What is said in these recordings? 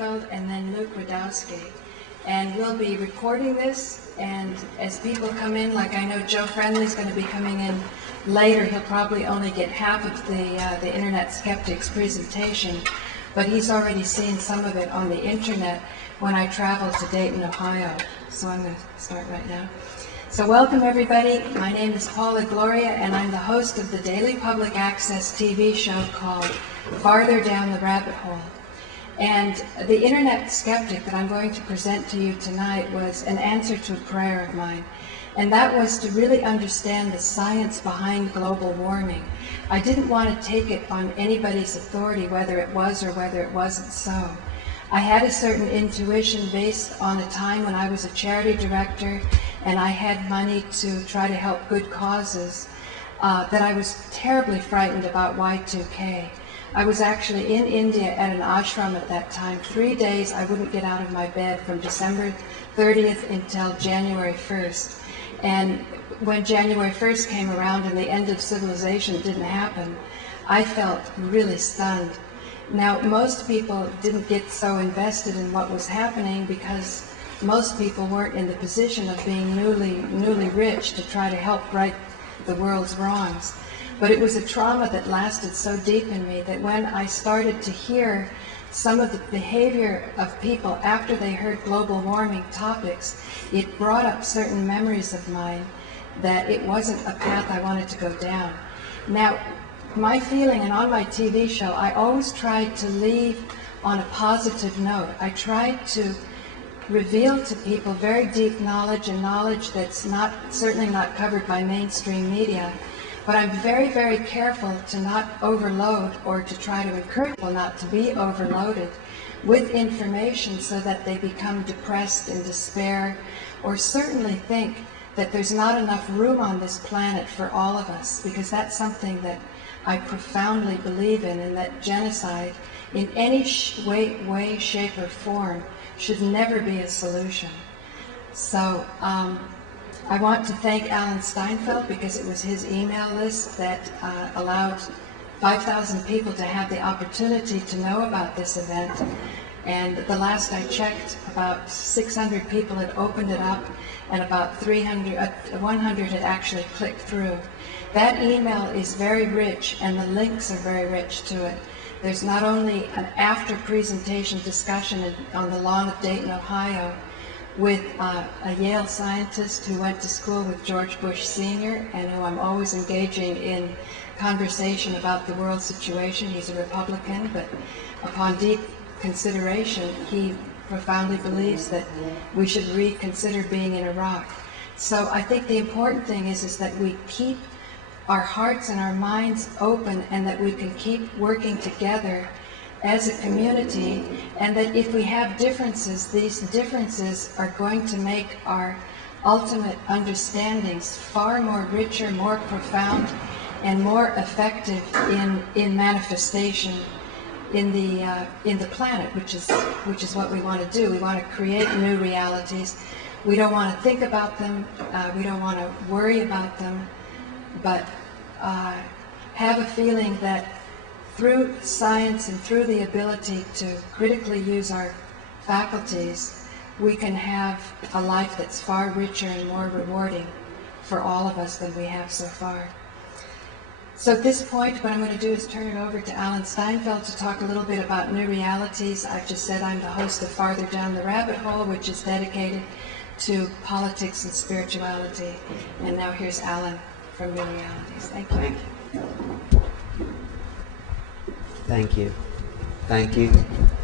And then Luke Radowski. And we'll be recording this, and as people come in, like I know Joe Friendly's going to be coming in later, he'll probably only get half of the Internet Skeptic's presentation, but he's already seen some of it on the internet when I traveled to Dayton, Ohio. So I'm going to start right now. So welcome everybody. My name is Paula Gloria, and I'm the host of the daily public access TV show called Farther Down the Rabbit Hole. And the Internet Skeptic that I'm going to present to you tonight was an answer to a prayer of mine. And that was to really understand the science behind global warming. I didn't want to take it on anybody's authority, whether it was or whether it wasn't so. I had a certain intuition based on a time when I was a charity director and I had money to try to help good causes, that I was terribly frightened about Y2K. I was actually in India at an ashram at that time. 3 days I wouldn't get out of my bed from December 30th until January 1st. And when January 1st came around and the end of civilization didn't happen, I felt really stunned. Now, most people didn't get so invested in what was happening because most people weren't in the position of being newly rich to try to help right the world's wrongs. But it was a trauma that lasted so deep in me that when I started to hear some of the behavior of people after they heard global warming topics, it brought up certain memories of mine that it wasn't a path I wanted to go down. Now, my feeling, and on my TV show, I always tried to leave on a positive note. I tried to reveal to people very deep knowledge, and knowledge that's certainly not covered by mainstream media. But I'm very, very careful to not overload or to try to encourage people not to be overloaded with information so that they become depressed and despair, or certainly think that there's not enough room on this planet for all of us, because that's something that I profoundly believe in, and that genocide in any way, shape, or form should never be a solution. So, I want to thank Alan Steinfeld because it was his email list that allowed 5,000 people to have the opportunity to know about this event. And the last I checked, about 600 people had opened it up, and about 100 had actually clicked through. That email is very rich, and the links are very rich to it. There's not only an after presentation discussion on the lawn of Dayton, Ohio, with a Yale scientist who went to school with George Bush Sr. and who I'm always engaging in conversation about the world situation. He's a Republican, but upon deep consideration, he profoundly believes that we should reconsider being in Iraq. So I think the important thing is that we keep our hearts and our minds open, and that we can keep working together as a community, and that if we have differences, these differences are going to make our ultimate understandings far more richer, more profound, and more effective in manifestation in the planet, which is what we want to do. We want to create new realities. We don't want to think about them. We don't want to worry about them, but have a feeling that through science and through the ability to critically use our faculties, we can have a life that's far richer and more rewarding for all of us than we have so far. So at this point, what I'm going to do is turn it over to Alan Steinfeld to talk a little bit about new realities. I've just said I'm the host of Farther Down the Rabbit Hole, which is dedicated to politics and spirituality. And now here's Alan from New Realities. Thank you. Thank you. Thank you.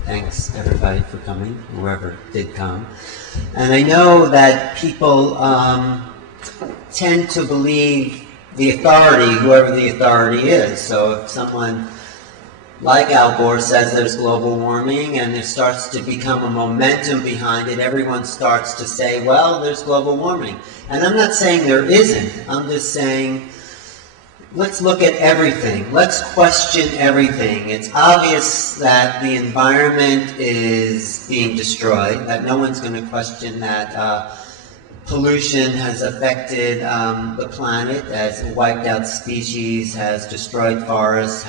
Thanks everybody for coming, whoever did come. And I know that people tend to believe the authority, whoever the authority is. So if someone like Al Gore says there's global warming and there starts to become a momentum behind it, everyone starts to say, well, there's global warming. And I'm not saying there isn't. I'm just saying, let's look at everything. Let's question everything. It's obvious that the environment is being destroyed, that no one's going to question that pollution has affected the planet, has wiped out species, has destroyed forests,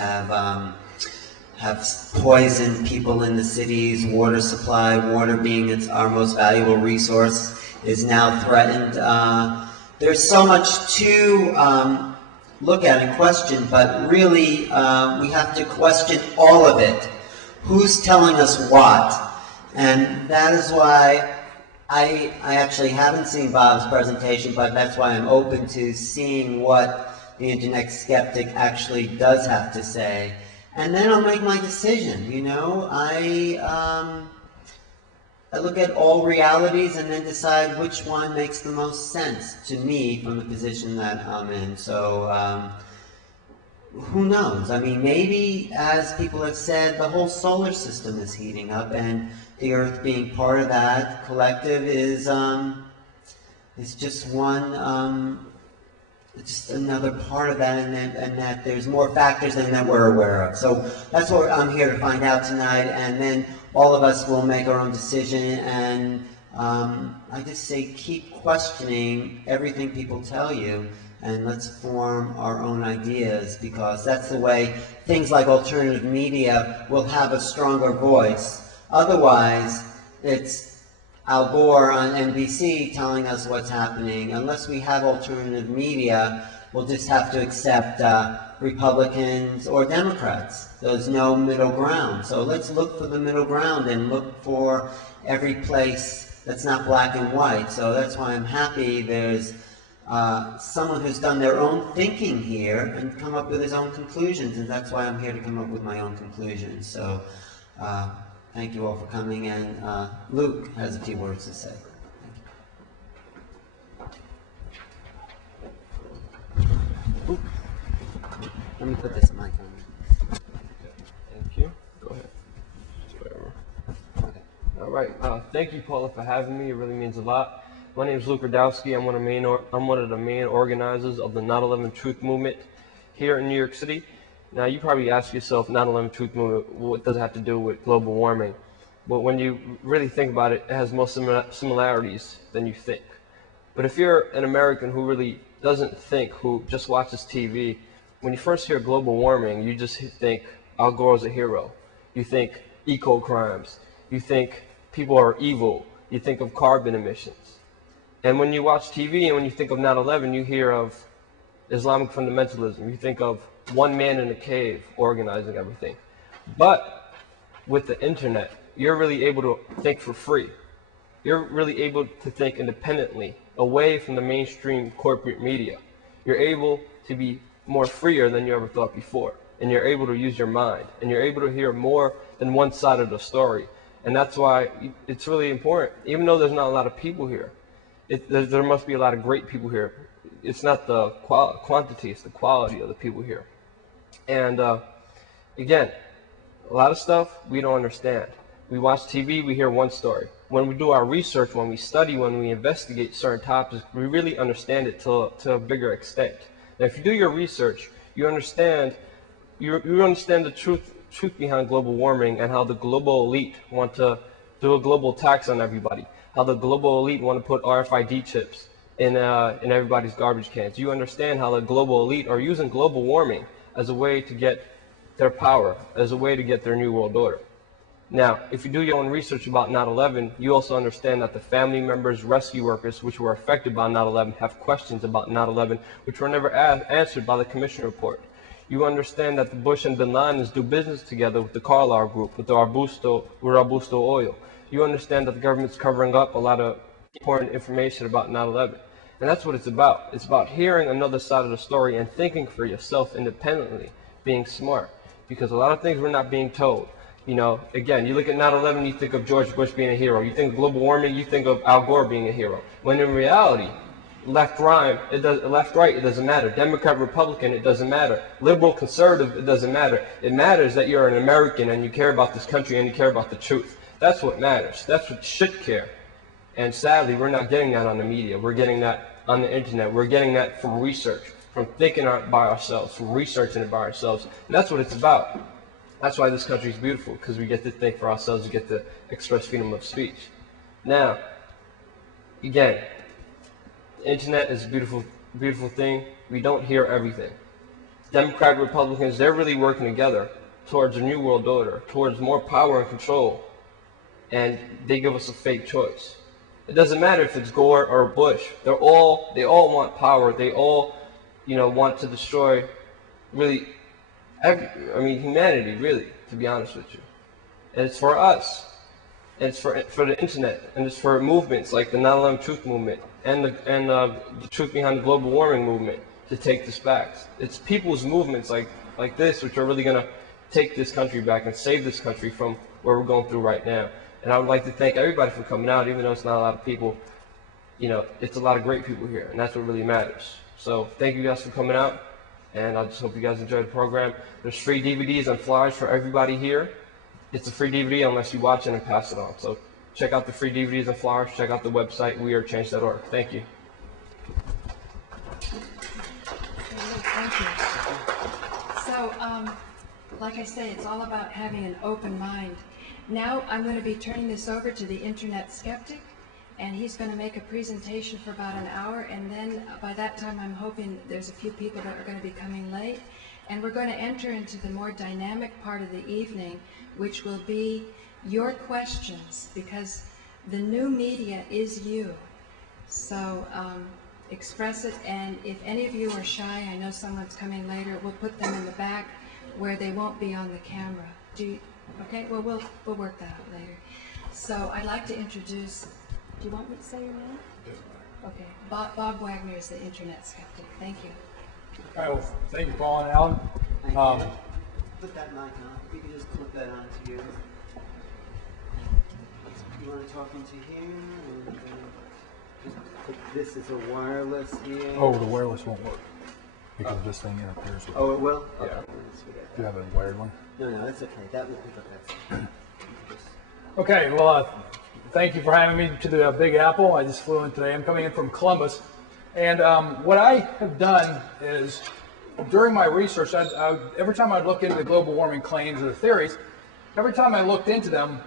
have poisoned people in the cities. Water supply, water being our most valuable resource, is now threatened. There's so much to look at and question, but really we have to question all of it. Who's telling us what? And that is why I actually haven't seen Bob's presentation, but that's why I'm open to seeing what the Internet Skeptic actually does have to say. And then I'll make my decision, you know. I look at all realities and then decide which one makes the most sense to me from the position that I'm in. So who knows? I mean, maybe, as people have said, the whole solar system is heating up, and the Earth being part of that collective is just one, just another part of that, and that there's more factors than that we're aware of. So that's what I'm here to find out tonight, and then all of us will make our own decision. And I just say, keep questioning everything people tell you, and let's form our own ideas, because that's the way things like alternative media will have a stronger voice. Otherwise, it's Al Gore on NBC telling us what's happening. Unless we have alternative media, we'll just have to accept Republicans or Democrats. There's no middle ground. So let's look for the middle ground and look for every place that's not black and white. So that's why I'm happy there's someone who's done their own thinking here and come up with his own conclusions, and that's why I'm here to come up with my own conclusions. So thank you all for coming, and Luke has a few words to say. Ooh. Let me put this mic on. Thank you. Go ahead. Okay. All right. Thank you, Paula, for having me. It really means a lot. My name is Luke Radowski. I'm one of the main organizers of the 9/11 Truth Movement here in New York City. Now, you probably ask yourself, 9/11 Truth Movement, what does it have to do with global warming? But when you really think about it, it has more similarities than you think. But if you're an American who really doesn't think, who just watches TV, when you first hear global warming, you just think Al Gore is a hero. You think eco-crimes. You think people are evil. You think of carbon emissions. And when you watch TV and when you think of 9/11, you hear of Islamic fundamentalism. You think of one man in a cave organizing everything. But with the internet, you're really able to think for free. You're really able to think independently, away from the mainstream corporate media. You're able to be more freer than you ever thought before. And you're able to use your mind. And you're able to hear more than one side of the story. And that's why it's really important. Even though there's not a lot of people here, there must be a lot of great people here. It's not the quantity, it's the quality of the people here. And again, a lot of stuff we don't understand. We watch TV, we hear one story. When we do our research, when we study, when we investigate certain topics, we really understand it to a bigger extent. Now, if you do your research, you understand the truth behind global warming, and how the global elite want to do a global tax on everybody. How the global elite want to put RFID chips in everybody's garbage cans. You understand how the global elite are using global warming as a way to get their power, as a way to get their new world order. Now, if you do your own research about 9/11, you also understand that the family members, rescue workers, which were affected by 9/11, have questions about 9/11, which were never answered by the Commission report. You understand that the Bush and Bin Ladens do business together with the Carlyle Group, with Arbusto Oil. You understand that the government's covering up a lot of important information about 9/11. And that's what it's about. It's about hearing another side of the story and thinking for yourself independently, being smart. Because a lot of things we're not being told. You know, again, you look at 9/11, you think of George Bush being a hero. You think of global warming, you think of Al Gore being a hero. When in reality, left, right, it doesn't matter. Democrat, Republican, it doesn't matter. Liberal, conservative, it doesn't matter. It matters that you're an American and you care about this country and you care about the truth. That's what matters. That's what should care. And sadly, we're not getting that on the media. We're getting that on the internet. We're getting that from research, from thinking by ourselves, from researching it by ourselves. And that's what it's about. That's why this country is beautiful, because we get to think for ourselves. We get to express freedom of speech. Now, again, the internet is a beautiful, beautiful thing. We don't hear everything. Democrat, Republicans, they're really working together. towards a new world order, towards more power and control, and they give us a fake choice. It doesn't matter if it's Gore or Bush. They all want power. They all, want to destroy, really, humanity, really, to be honest with you. And it's for us. And it's for the internet, and it's for movements like the 9/11 Truth Movement and the Truth Behind the Global Warming Movement to take this back. It's people's movements like this which are really going to take this country back and save this country from where we're going through right now. And I would like to thank everybody for coming out, even though it's not a lot of people. It's a lot of great people here, and that's what really matters. So thank you guys for coming out, and I just hope you guys enjoyed the program. There's free DVDs and flyers for everybody here. It's a free DVD unless you watch it and pass it on. So check out the free DVDs and flyers. Check out the website, wearechange.org. Thank you. Thank you. So, like I say, it's all about having an open mind. Now I'm going to be turning this over to the Internet Skeptic, and he's going to make a presentation for about an hour, and then by that time I'm hoping there's a few people that are going to be coming late, and we're going to enter into the more dynamic part of the evening, which will be your questions, because the new media is you. So express it, and if any of you are shy, I know someone's coming later, we'll put them in the back where they won't be on the camera. Okay, well, we'll work that out later. So I'd like to introduce, do you want me to say your name? Okay, Bob Wagner is the Internet Skeptic. Thank you. All right, well, thank you, Paul and Alan. Thank you. Put that mic on. You can just clip that onto you. You want to talk into here? Or just put this is a wireless here. Oh, the wireless won't work because this thing interferes with it. Oh, it will? Yeah. Okay. Let's forget Do you have a wired one? that. No, that's okay. That will pick up that. Okay, well, thank you for having me to the Big Apple. I just flew in today. I'm coming in from Columbus. And what I have done is, during my research, every time I'd look into the global warming claims or the theories, every time I looked into them,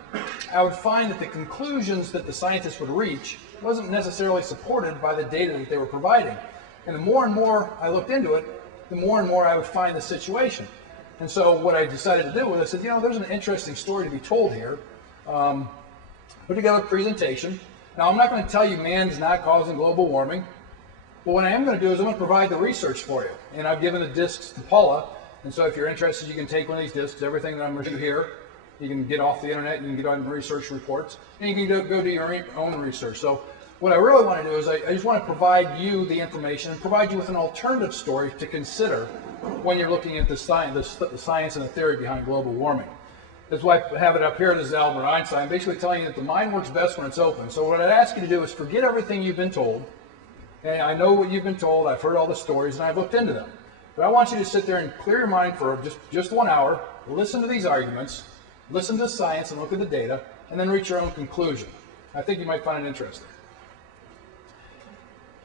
I would find that the conclusions that the scientists would reach wasn't necessarily supported by the data that they were providing. And the more and more I looked into it, the more and more I would find the situation. And so what I decided to do was I said, there's an interesting story to be told here. Put together a presentation. Now, I'm not going to tell you man's not causing global warming. But what I am going to do is I'm going to provide the research for you. And I've given the discs to Paula. And so if you're interested, you can take one of these discs. Everything that I'm going to do here, you can get off the internet. You can get on research reports. And you can go do your own research. So what I really want to do is I just want to provide you the information and provide you with an alternative story to consider when you're looking at the science and the theory behind global warming. That's why I have it up here. This is Albert Einstein, basically telling you that the mind works best when it's open. So what I'd ask you to do is forget everything you've been told. Okay, I know what you've been told. I've heard all the stories, and I've looked into them. But I want you to sit there and clear your mind for just 1 hour, listen to these arguments, listen to science and look at the data, and then reach your own conclusion. I think you might find it interesting.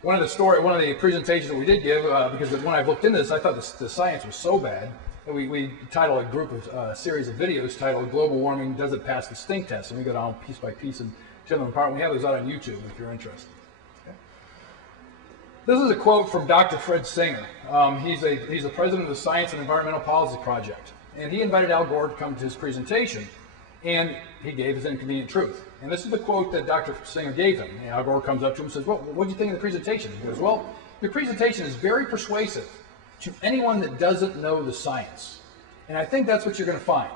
One of the presentations that we did give, because when I looked into this, I thought the science was so bad that we titled a series of videos titled "Global Warming Does It Pass the Stink Test?" And we go down piece by piece and show them apart. We have those out on YouTube if you're interested. Okay. This is a quote from Dr. Fred Singer. He's the president of the Science and Environmental Policy Project, and he invited Al Gore to come to his presentation, and he gave his inconvenient truth. And this is the quote that Dr. Singer gave him. And Al Gore comes up to him and says, "Well, what do you think of the presentation?" He goes, "Well, your presentation is very persuasive to anyone that doesn't know the science." And I think that's what you're going to find.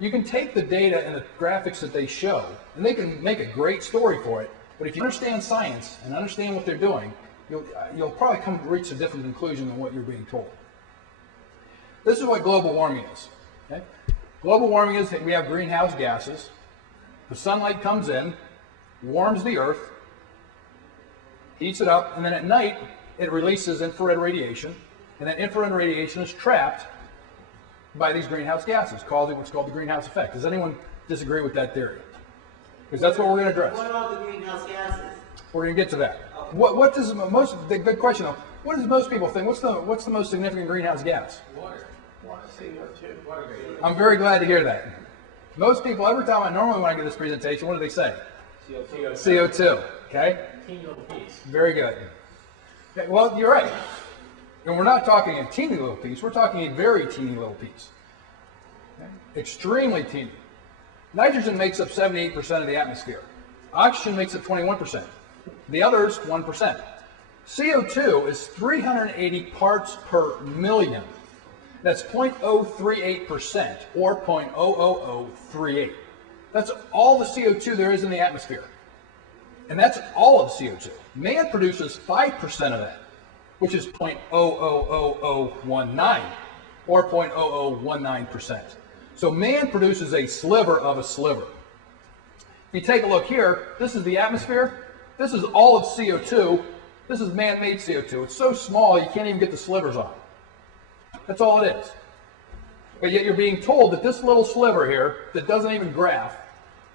You can take the data and the graphics that they show, and they can make a great story for it, but if you understand science and understand what they're doing, you'll probably reach a different conclusion than what you're being told. This is what global warming is. Okay? Global warming is that we have greenhouse gases. The sunlight comes in, warms the earth, heats it up, and then at night it releases infrared radiation, and that infrared radiation is trapped by these greenhouse gases, causing what's called the greenhouse effect. Does anyone disagree with that theory? Because that's what we're going to address. What about the greenhouse gases? We're going to get to that. What does the good question though? What does most people think? What's the most significant greenhouse gas? Water. CO2. Water. I'm very glad to hear that. Most people, every time when I give this presentation, what do they say? CO2. CO2. Okay. Teeny little piece. Very good. Okay, well, you're right. And we're not talking a teeny little piece. We're talking a very teeny little piece. Okay? Extremely teeny. Nitrogen makes up 78% of the atmosphere. Oxygen makes up 21%. The others, 1%. CO2 is 380 parts per million. That's 0.038% or 0.00038. That's all the CO2 there is in the atmosphere. And that's all of CO2. Man produces 5% of that, which is 0.00019 or 0.0019%. So man produces a sliver of a sliver. If you take a look here, this is the atmosphere. This is all of CO2. This is man-made CO2. It's so small you can't even get the slivers on it. That's all it is. But yet you're being told that this little sliver here that doesn't even graph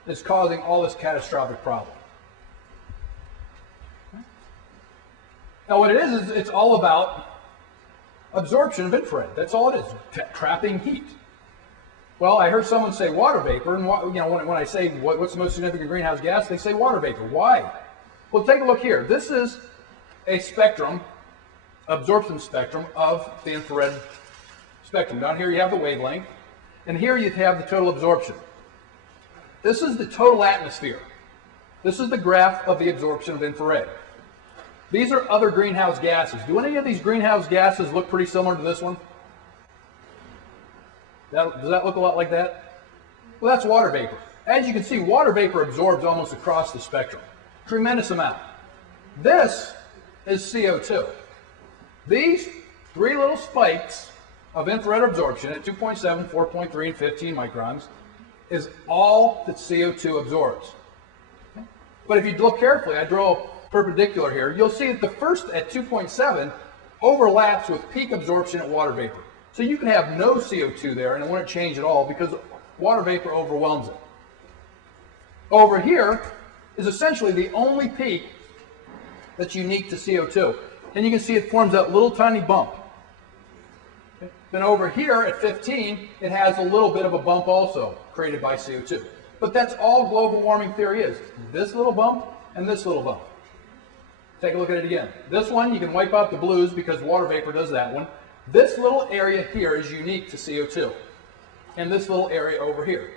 is causing all this catastrophic problem. Now what it is it's all about absorption of infrared. That's all it is, trapping heat. Well, I heard someone say water vapor, and when I say what's the most significant greenhouse gas, they say water vapor. Why? Well, take a look here. This is a spectrum, absorption spectrum of the infrared spectrum. Down here you have the wavelength, and here you have the total absorption. This is the total atmosphere. This is the graph of the absorption of infrared. These are other greenhouse gases. Do any of these greenhouse gases look pretty similar to this one? Does that look a lot like that? Well, that's water vapor. As you can see, water vapor absorbs almost across the spectrum. Tremendous amount. This is CO2. These three little spikes of infrared absorption at 2.7, 4.3, and 15 microns is all that CO2 absorbs. But if you look carefully, I draw perpendicular here, you'll see that the first at 2.7 overlaps with peak absorption at water vapor. So you can have no CO2 there and it wouldn't change at all because water vapor overwhelms it. Over here is essentially the only peak that's unique to CO2. And you can see it forms that little tiny bump. Okay. Then over here at 15, it has a little bit of a bump also created by CO2. But that's all global warming theory is. This little bump and this little bump. Take a look at it again. This one, you can wipe out the blues because water vapor does that one. This little area here is unique to CO2. And this little area over here.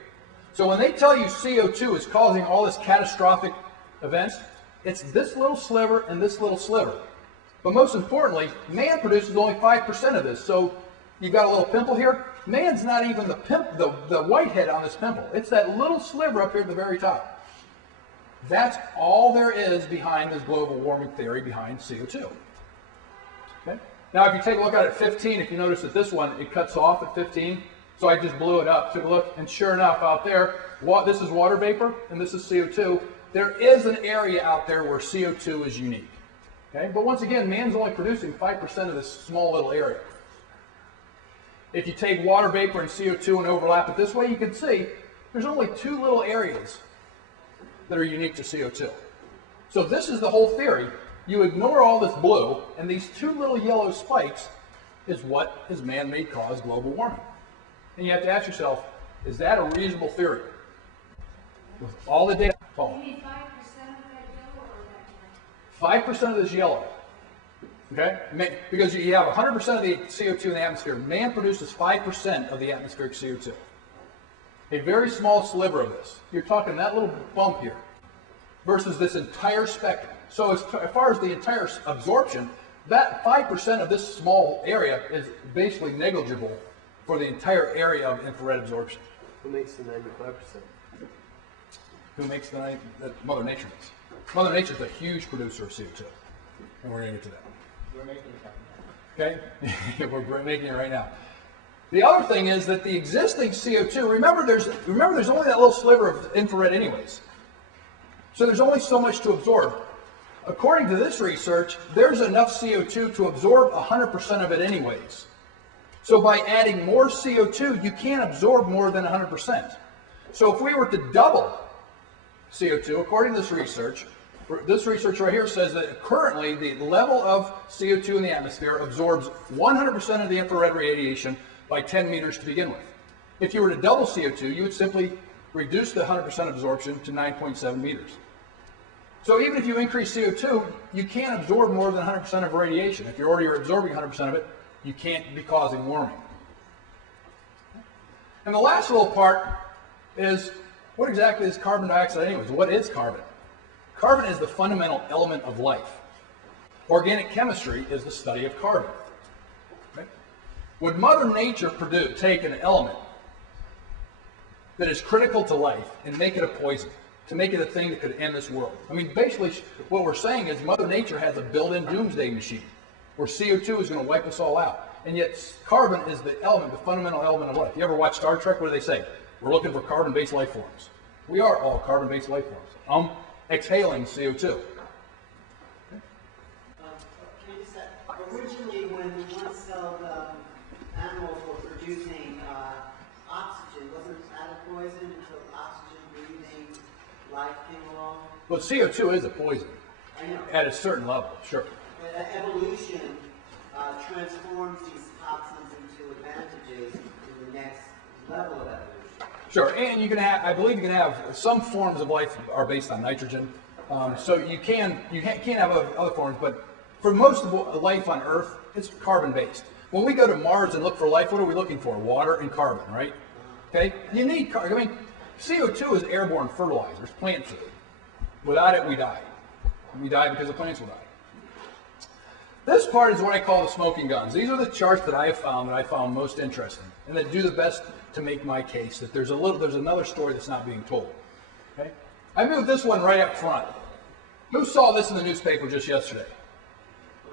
So when they tell you CO2 is causing all this catastrophic events, it's this little sliver and this little sliver. But most importantly, man produces only 5% of this. So you've got a little pimple here. Man's not even the whitehead on this pimple. It's that little sliver up here at the very top. That's all there is behind this global warming theory behind CO2. Okay? Now, if you take a look at it at 15, if you notice that this one, it cuts off at 15. So I just blew it up, took a look, and sure enough, out there, this is water vapor, and this is CO2. There is an area out there where CO2 is unique. Okay? But once again, man's only producing 5% of this small little area. If you take water vapor and CO2 and overlap it this way, you can see there's only two little areas that are unique to CO2. So this is the whole theory. You ignore all this blue, and these two little yellow spikes is what is man-made cause global warming. And you have to ask yourself, is that a reasonable theory? With all the data. You mean 5% of that yellow or that 5% of this yellow. Okay? Because you have 100% of the CO2 in the atmosphere. Man produces 5% of the atmospheric CO2. A very small sliver of this. You're talking that little bump here versus this entire spectrum. So as far as the entire absorption, that 5% of this small area is basically negligible for the entire area of infrared absorption. Who makes the 95%? Who makes that Mother Nature makes. Mother Nature is a huge producer of CO2. And we're going to get to that. We're making it happen. Okay? We're making it right now. The other thing is that the existing CO2, remember there's only that little sliver of infrared anyways. So there's only so much to absorb. According to this research, there's enough CO2 to absorb 100% of it anyways. So by adding more CO2, you can't absorb more than 100%. So if we were to double CO2, according to this research right here says that currently the level of CO2 in the atmosphere absorbs 100% of the infrared radiation by 10 meters to begin with. If you were to double CO2, you would simply reduce the 100% absorption to 9.7 meters. So even if you increase CO2, you can't absorb more than 100% of radiation. If you're already absorbing 100% of it, you can't be causing warming. And the last little part is, what exactly is carbon dioxide anyways? What is carbon? Carbon is the fundamental element of life. Organic chemistry is the study of carbon. Okay? Would Mother Nature take an element that is critical to life and make it a poison, to make it a thing that could end this world? I mean, basically, what we're saying is Mother Nature has a built-in doomsday machine where CO2 is going to wipe us all out. And yet, carbon is the element, the fundamental element of life. You ever watch Star Trek? What do they say? We're looking for carbon-based life forms. We are all carbon-based life forms. Exhaling CO2. Can you say, originally when one-celled animals were producing oxygen, wasn't that a poison until oxygen-breathing life came along? Well, CO2 is a poison. I know. At a certain level, sure. But evolution transforms these toxins into advantages to the next level of evolution. Sure, and you can have, I believe you can have, some forms of life are based on nitrogen. So you can't have other forms, but for most of life on Earth, it's carbon-based. When we go to Mars and look for life, what are we looking for? Water and carbon, right? Okay, you need carbon. I mean, CO2 is airborne fertilizer, it's plant food. Without it, we die. We die because the plants will die. This part is what I call the smoking guns. These are the charts that I found most interesting, and that do the best to make my case that there's another story that's not being told. Okay? I moved this one right up front. Who saw this in the newspaper just yesterday?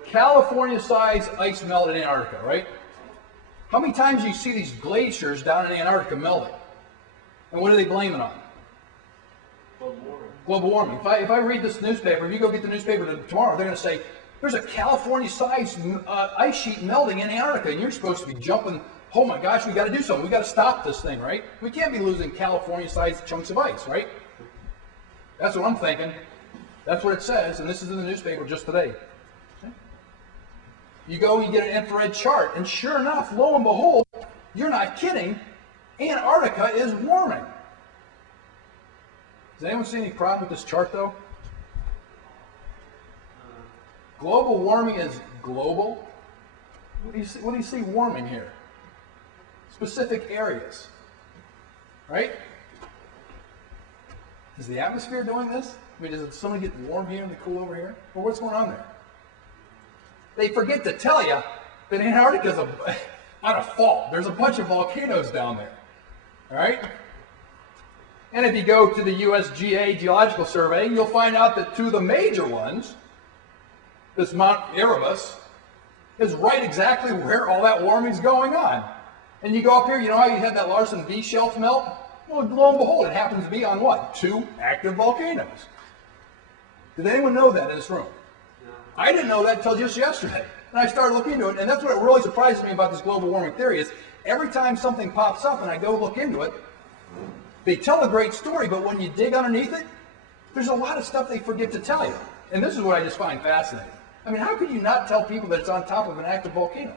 California-sized ice melt in Antarctica, right? How many times do you see these glaciers down in Antarctica melting? And what do they blame it on? Global warming. If I read this newspaper, if you go get the newspaper tomorrow, they're going to say, there's a California-sized ice sheet melting in Antarctica, and you're supposed to be jumping, oh my gosh, we got to do something. We got to stop this thing, right? We can't be losing California-sized chunks of ice, right? That's what I'm thinking. That's what it says, and this is in the newspaper just today. Okay? You go and you get an infrared chart, and sure enough, lo and behold, you're not kidding, Antarctica is warming. Does anyone see any problem with this chart, though? Global warming is global. What do you see warming here? Specific areas, right? Is the atmosphere doing this? I mean, does somebody get warm here and they cool over here? Or what's going on there? They forget to tell you that Antarctica is on a fault. There's a bunch of volcanoes down there, all right? And if you go to the USGA Geological Survey, you'll find out that two of the major ones, this Mount Erebus, is right exactly where all that warming is going on. And you go up here, you know how you had that Larsen B shelf melt? Well, lo and behold, it happens to be on what? Two active volcanoes. Did anyone know that in this room? No. I didn't know that until just yesterday. And I started looking into it, and that's what really surprises me about this global warming theory is every time something pops up and I go look into it, they tell a great story, but when you dig underneath it, there's a lot of stuff they forget to tell you. And this is what I just find fascinating. I mean, how could you not tell people that it's on top of an active volcano?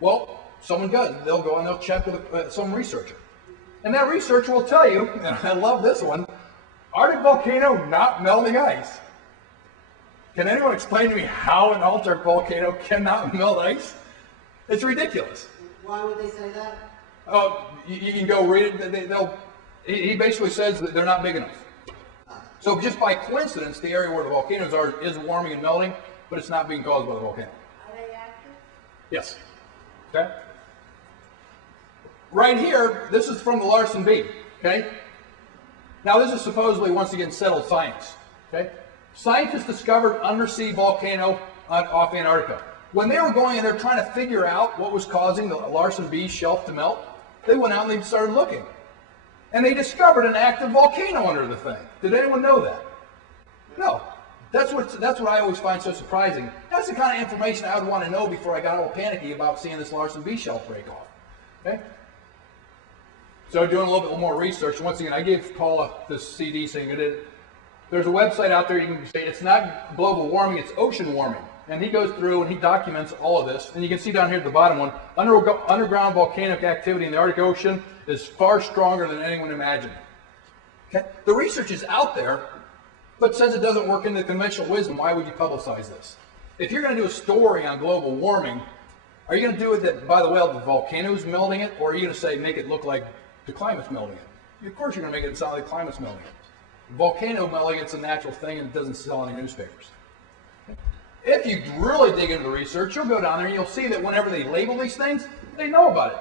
Well, someone does. They'll go and they'll check with some researcher. And that researcher will tell you, and I love this one, Arctic volcano not melting ice. Can anyone explain to me how an Arctic volcano cannot melt ice? It's ridiculous. Why would they say that? Oh, you can go read it. He basically says that they're not big enough. So just by coincidence, the area where the volcanoes are is warming and melting, but it's not being caused by the volcano. Are they active? Yes. Okay. Right here, this is from the Larsen B. Okay. Now this is supposedly, once again, settled science. Okay. Scientists discovered undersea volcano off Antarctica. When they were going and they're trying to figure out what was causing the Larsen B shelf to melt, they went out and they started looking. And they discovered an active volcano under the thing. Did anyone know that? No. That's what I always find so surprising. That's the kind of information I would want to know before I got all panicky about seeing this Larsen B shelf break off. Okay? So doing a little bit more research, once again, I gave Paula this CD saying there's a website out there you can say it's not global warming, it's ocean warming. And he goes through and he documents all of this. And you can see down here at the bottom one, underground volcanic activity in the Arctic Ocean is far stronger than anyone imagined. Okay? The research is out there, but says it doesn't work in the conventional wisdom. Why would you publicize this? If you're going to do a story on global warming, are you going to do it that, by the way, the volcano's melting it, or are you going to say make it look like to climate's melting it. Of course you're going to make it sound like climate's melting it. Volcano melting, it's a natural thing and it doesn't sell any newspapers. If you really dig into the research, you'll go down there and you'll see that whenever they label these things, they know about it.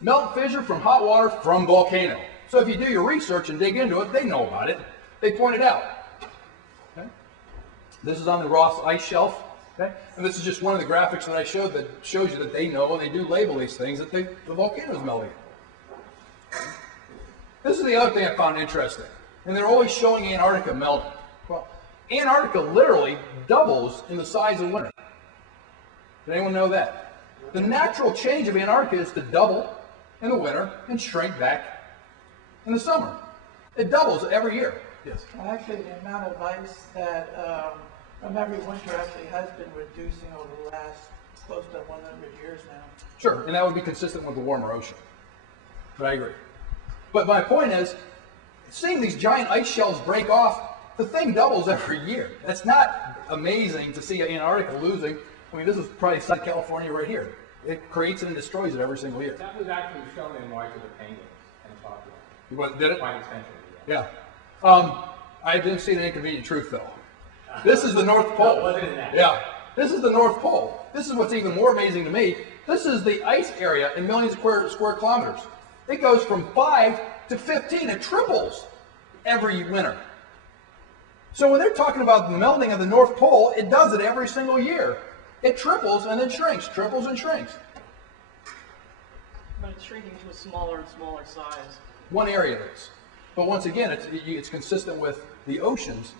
Melt fissure from hot water from volcano. So if you do your research and dig into it, they know about it. They point it out. Okay? This is on the Ross ice shelf. Okay? And this is just one of the graphics that I showed that shows you that they know and they do label these things that the volcano is melting. This is the other thing I found interesting. And they're always showing Antarctica melting. Well, Antarctica literally doubles in the size of winter. Did anyone know that? The natural change of Antarctica is to double in the winter and shrink back in the summer. It doubles every year. Yes? Well, actually, the amount of ice that from every winter actually has been reducing over the last close to 100 years now. Sure, and that would be consistent with the warmer ocean. But I agree. But my point is, seeing these giant ice shelves break off, the thing doubles every year. It's not amazing to see Antarctica losing. I mean, this is probably Southern California right here. It creates and destroys it every single year. That was actually shown in NYC the penguins and talked about it. What, did it? By extension. Yeah. I didn't see the inconvenient truth, though. This is the North Pole. No, wasn't that? Yeah. This is the North Pole. This is what's even more amazing to me. This is the ice area in millions of square kilometers. It goes from 5 to 15. It triples every winter. So when they're talking about the melting of the North Pole, it does it every single year. It triples and then shrinks, triples and shrinks. But it's shrinking to a smaller and smaller size. One area it is. But once again, it's consistent with the oceans,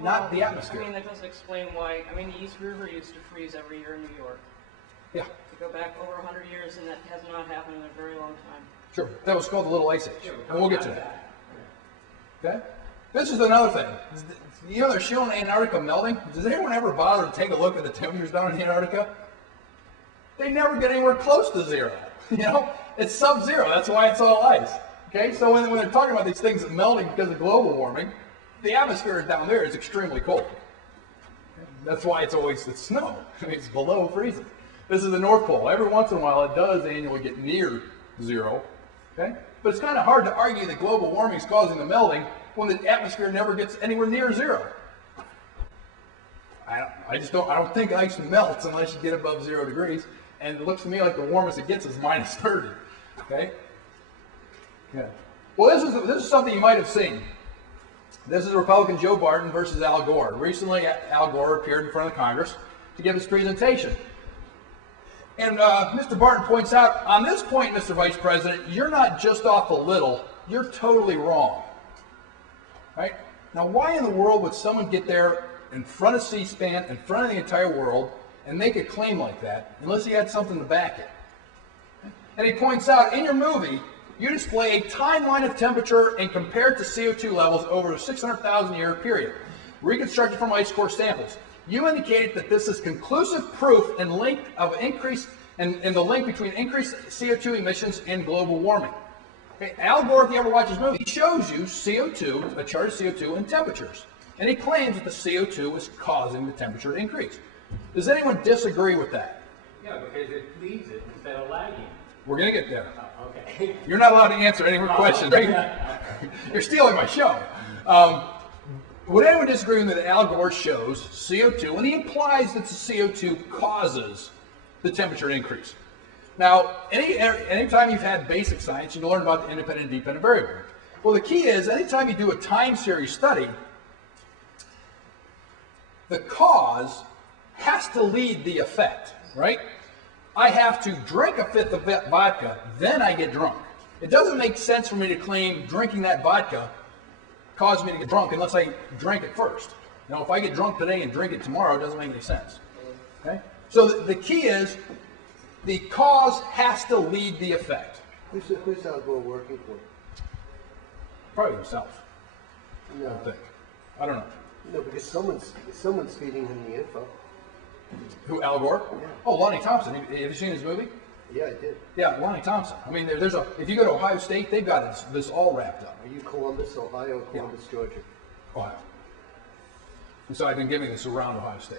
not the atmosphere. I mean, that doesn't explain why. I mean, the East River used to freeze every year in New York. Yeah, To go back over 100 years, and that has not happened in a very long time. sure. That was called the Little Ice Age, and we'll get to that. Okay? This is another thing. You know, they're showing Antarctica melting. Does anyone ever bother to take a look at the temperatures down in Antarctica? They never get anywhere close to zero. You know, it's sub-zero. That's why it's all ice. Okay, so when they're talking about these things melting because of global warming, the atmosphere down there is extremely cold. That's why it's snow. I mean, it's below freezing. This is the North Pole. Every once in a while, it does annually get near zero. Okay, but it's kind of hard to argue that global warming is causing the melting when the atmosphere never gets anywhere near zero. I don't think ice melts unless you get above 0 degrees, and it looks to me like the warmest it gets is minus 30. Okay. Yeah. Well, this is something you might have seen. This is Republican Joe Barton versus Al Gore. Recently, Al Gore appeared in front of Congress to give his presentation. And Mr. Barton points out, on this point, Mr. Vice President, you're not just off a little, you're totally wrong. Right? Now, why in the world would someone get there in front of C-SPAN, in front of the entire world, and make a claim like that, unless he had something to back it? And he points out, in your movie, you display a timeline of temperature and compare it to CO2 levels over a 600,000 year period, reconstructed from ice core samples. You indicated that this is conclusive proof and link of increase and the link between increased CO2 emissions and global warming. Okay, Al Gore, if you ever watch his movie, he shows you CO2, a chart of CO2 and temperatures. And he claims that the CO2 is causing the temperature to increase. Does anyone disagree with that? Yeah, because it leads it instead of lagging. We're going to get there. Okay. You're not allowed to answer any more questions. You're stealing my show. Would anyone disagree with that Al Gore shows CO2, and he implies that the CO2 causes the temperature increase? Now, anytime you've had basic science, you learn about the independent and dependent variable. Well, the key is, anytime you do a time series study, the cause has to lead the effect, right? I have to drink a fifth of vodka, then I get drunk. It doesn't make sense for me to claim drinking that vodka caused me to get drunk unless I drank it first. Now, if I get drunk today and drink it tomorrow, it doesn't make any sense. Okay? So the key is the cause has to lead the effect. Who's Al Gore working for? Probably himself, No, I think. I don't know. no, because someone's feeding him the info. Who, Al Gore? Yeah. Oh, Lonnie Thompson. Have you seen his movie? Yeah, I did. Yeah, Lonnie Thompson. I mean, if you go to Ohio State, they've got this all wrapped up. Are you Columbus, Ohio, or Columbus, Georgia? Ohio. And so I've been giving this around Ohio State.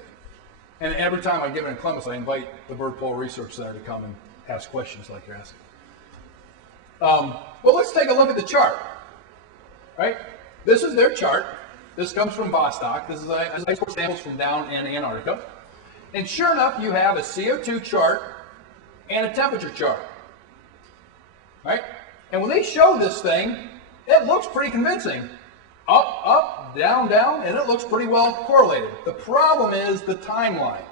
And every time I give it in Columbus, I invite the Bird Poll Research Center to come and ask questions like you're asking. Well, let's take a look at the chart. Right? This is their chart. This comes from Vostok. This is ice core samples from down in Antarctica. And sure enough, you have a CO2 chart and a temperature chart. Right? And when they show this thing, it looks pretty convincing. Up, up, down, down, and it looks pretty well correlated. The problem is the timeline.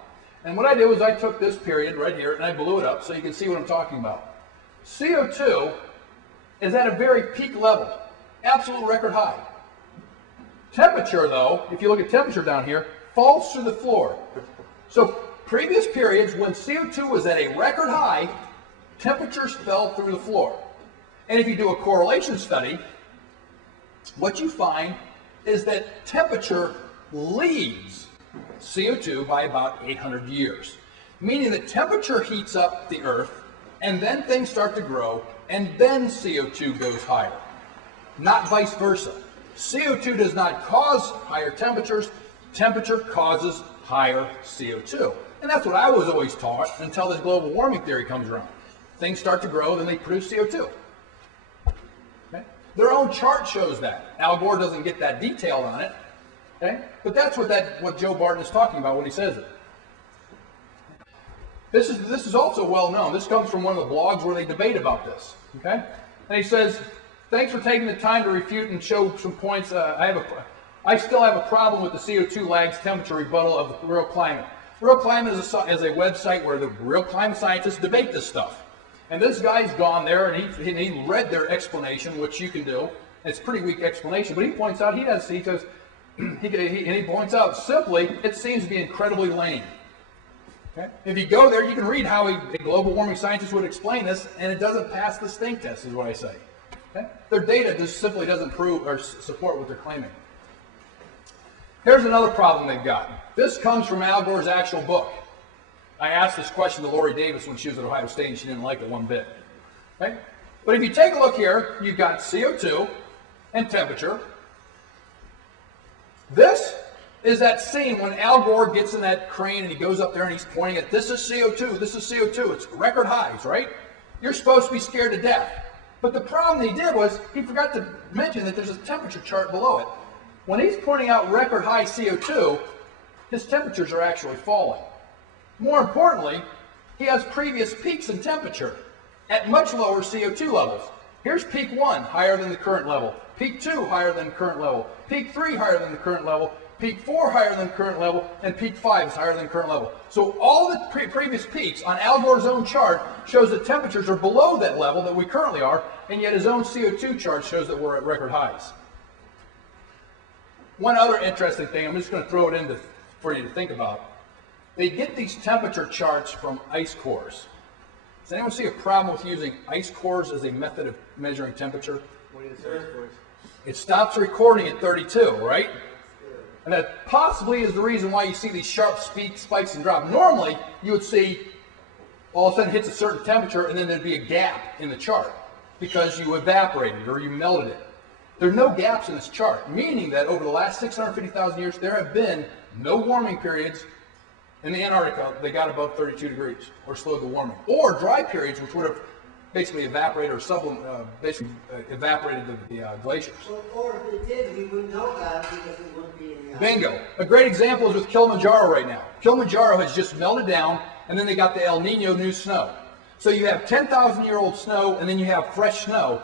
And what I did was I took this period right here and I blew it up so you can see what I'm talking about. CO2 is at a very peak level, absolute record high. Temperature, though, if you look at temperature down here, falls through the floor. So previous periods when CO2 was at a record high, temperatures fell through the floor. And if you do a correlation study, what you find is that temperature leads CO2 by about 800 years, meaning that temperature heats up the Earth, and then things start to grow, and then CO2 goes higher, not vice versa. CO2 does not cause higher temperatures, temperature causes higher CO2. And that's what I was always taught until this global warming theory comes around. Things start to grow, then they produce CO2. Okay? Their own chart shows that. Al Gore doesn't get that detailed on it. Okay? But that's what Joe Barton is talking about when he says it. This is also well known. This comes from one of the blogs where they debate about this. Okay? And he says, thanks for taking the time to refute and show some points. I still have a problem with the CO2 lags temperature rebuttal of the Real Climate. Real Climate is a website where the real climate scientists debate this stuff. And this guy's gone there and he read their explanation, which you can do. It's a pretty weak explanation, but he points out he points out simply it seems to be incredibly lame. Okay? If you go there, you can read how a global warming scientist would explain this, and it doesn't pass the stink test, is what I say. Okay? Their data just simply doesn't prove or support what they're claiming. Here's another problem they've got. This comes from Al Gore's actual book. I asked this question to Lori Davis when she was at Ohio State, and she didn't like it one bit. Okay? But if you take a look here, you've got CO2 and temperature. This is that scene when Al Gore gets in that crane and he goes up there and he's pointing at, this is CO2, this is CO2, it's record highs, right? You're supposed to be scared to death. But the problem he did was he forgot to mention that there's a temperature chart below it. When he's pointing out record high CO2, his temperatures are actually falling. More importantly, he has previous peaks in temperature at much lower CO2 levels. Here's peak 1, higher than the current level. Peak 2, higher than the current level. Peak 3, higher than the current level. Peak 4, higher than the current level. And peak 5 is higher than the current level. So all the previous peaks on Al Gore's own chart shows that temperatures are below that level that we currently are, and yet his own CO2 chart shows that we're at record highs. One other interesting thing, I'm just going to throw it in for you to think about. They get these temperature charts from ice cores. Does anyone see a problem with using ice cores as a method of measuring temperature? What is ice cores? It stops recording at 32, right? And that possibly is the reason why you see these sharp spikes and drops. Normally, you would see all of a sudden it hits a certain temperature and then there'd be a gap in the chart because you evaporated or you melted it. There are no gaps in this chart, meaning that over the last 650,000 years, there have been no warming periods in the Antarctica that got above 32 degrees or slowed the warming, or dry periods which would have basically evaporated or evaporated the glaciers. Or if it did, we wouldn't know about it because it wouldn't be in the Bingo. A great example is with Kilimanjaro right now. Kilimanjaro has just melted down, and then they got the El Nino new snow. So you have 10,000-year-old snow, and then you have fresh snow.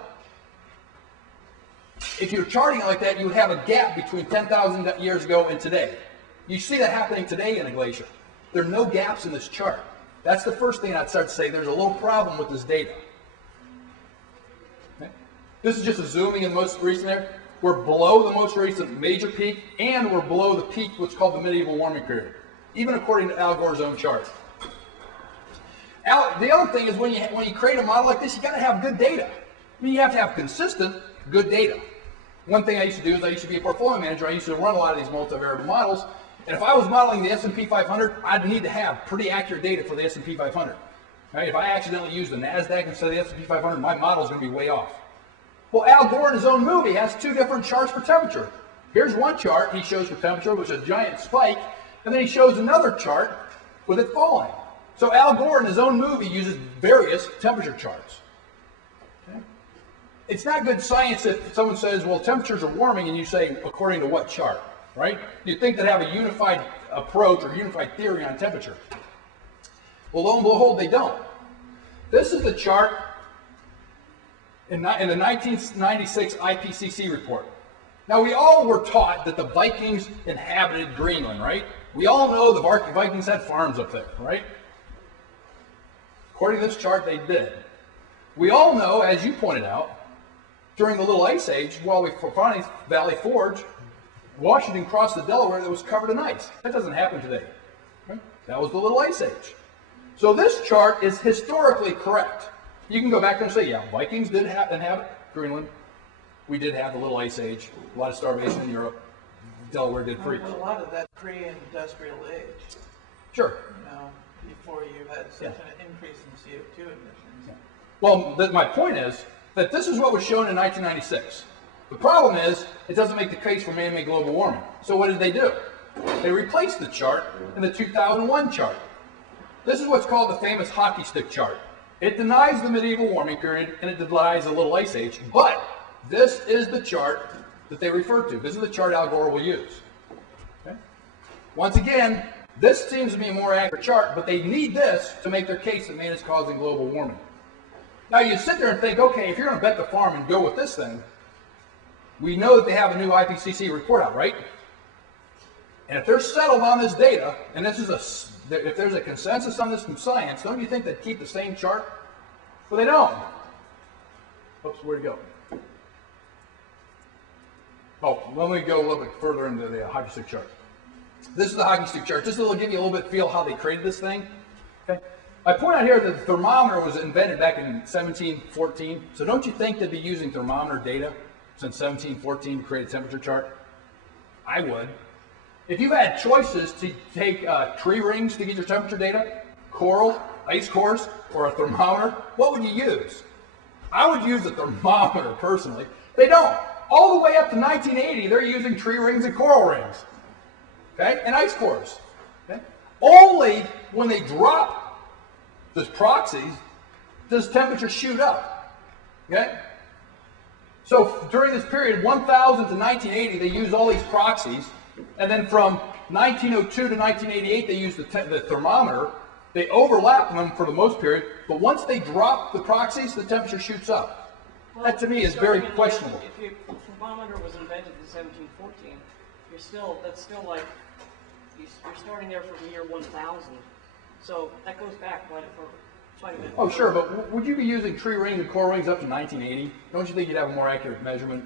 If you're charting it like that, you would have a gap between 10,000 years ago and today. You see that happening today in a glacier. There are no gaps in this chart. That's the first thing I'd start to say. There's a little problem with this data. Okay? This is just a zooming in the most recent there. We're below the most recent major peak, and we're below the peak, what's called the medieval warming period, even according to Al Gore's own chart. The other thing is when you create a model like this, you got to have good data. I mean, you have to have consistent, good data. One thing I used to do is I used to be a portfolio manager. I used to run a lot of these multivariable models. And if I was modeling the S&P 500, I'd need to have pretty accurate data for the S&P 500. Right? If I accidentally use the NASDAQ instead of the S&P 500, my model is going to be way off. Well, Al Gore in his own movie has two different charts for temperature. Here's one chart he shows for temperature, which is a giant spike, and then he shows another chart with it falling. So Al Gore in his own movie uses various temperature charts. Okay? it's not good science if someone says, well, temperatures are warming, and you say, according to what chart, right? You'd think they'd have a unified approach or unified theory on temperature. Well, lo and behold, they don't. This is the chart in the 1996 IPCC report. Now, we all were taught that the Vikings inhabited Greenland, right? We all know the Vikings had farms up there, right? According to this chart, they did. We all know, as you pointed out, during the Little Ice Age, while we found Valley Forge, Washington crossed the Delaware that was covered in ice. That doesn't happen today. Right? That was the Little Ice Age. So this chart is historically correct. You can go back and say, yeah, Vikings did inhabit Greenland. We did have the Little Ice Age, a lot of starvation in Europe. Delaware did freeze. A lot of that pre-industrial age. Sure. You know, before you had such an increase in CO2 emissions. Yeah. Well, my point is that this is what was shown in 1996. The problem is, it doesn't make the case for man-made global warming. So what did they do? They replaced the chart in the 2001 chart. This is what's called the famous hockey stick chart. It denies the medieval warming period, and it denies the Little Ice Age, but this is the chart that they refer to. This is the chart Al Gore will use. Okay? Once again, this seems to be a more accurate chart, but they need this to make their case that man is causing global warming. Now you sit there and think, okay, if you're going to bet the farm and go with this thing, we know that they have a new IPCC report out, right? And if they're settled on this data, and this is if there's a consensus on this from science, don't you think they'd keep the same chart? Well, they don't. Oops, where'd it go? Oh, let me go a little bit further into the hockey stick chart. This is the hockey stick chart. Just to give you a little bit feel how they created this thing. Okay. I point out here that the thermometer was invented back in 1714. So don't you think they'd be using thermometer data since 1714 to create a temperature chart? I would. If you had choices to take tree rings to get your temperature data, coral, ice cores, or a thermometer, what would you use? I would use a thermometer personally. They don't. All the way up to 1980, they're using tree rings and coral rings, okay, and ice cores. Okay? Only when they drop those proxies does temperature shoot up. Okay? So during this period, 1000 to 1980, they used all these proxies, and then from 1902 to 1988, they used the thermometer. They overlap them for the most period, but once they drop the proxies, the temperature shoots up. Well, that to me is very questionable. If your thermometer was invented in 1714, that's still like, you're starting there from year 1000. So that goes back quite a bit. Oh, sure, but would you be using tree rings and coral rings up to 1980? Don't you think you'd have a more accurate measurement?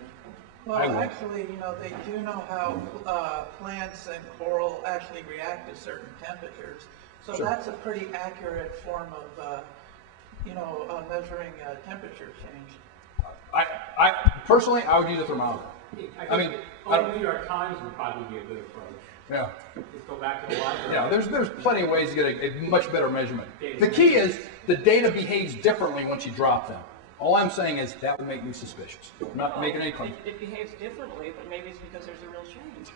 Well, actually, you know, they do know how plants and coral actually react to certain temperatures. So Sure. That's a pretty accurate form of, measuring temperature change. I personally, I would use a thermometer. I mean, New York Times would probably be a good approach. Yeah. Just go back to the library. Yeah, there's plenty of ways to get a much better measurement. The key is the data behaves differently once you drop them. All I'm saying is that would make me suspicious. I'm not making any claim. It behaves differently, but maybe it's because there's a real change.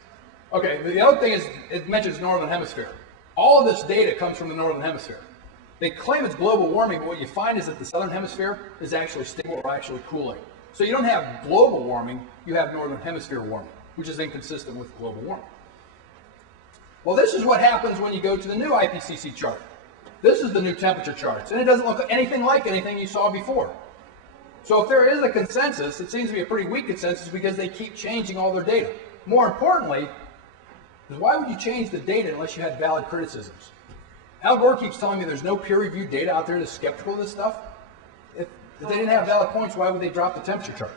Okay, the other thing is it mentions Northern Hemisphere. All of this data comes from the Northern Hemisphere. They claim it's global warming, but what you find is that the Southern Hemisphere is actually stable or actually cooling. So you don't have global warming, you have Northern Hemisphere warming, which is inconsistent with global warming. Well, this is what happens when you go to the new IPCC chart. This is the new temperature charts, and it doesn't look anything like anything you saw before. So if there is a consensus, it seems to be a pretty weak consensus because they keep changing all their data. More importantly, is why would you change the data unless you had valid criticisms? Al Gore keeps telling me there's no peer-reviewed data out there that's skeptical of this stuff. If they didn't have valid points, why would they drop the temperature chart?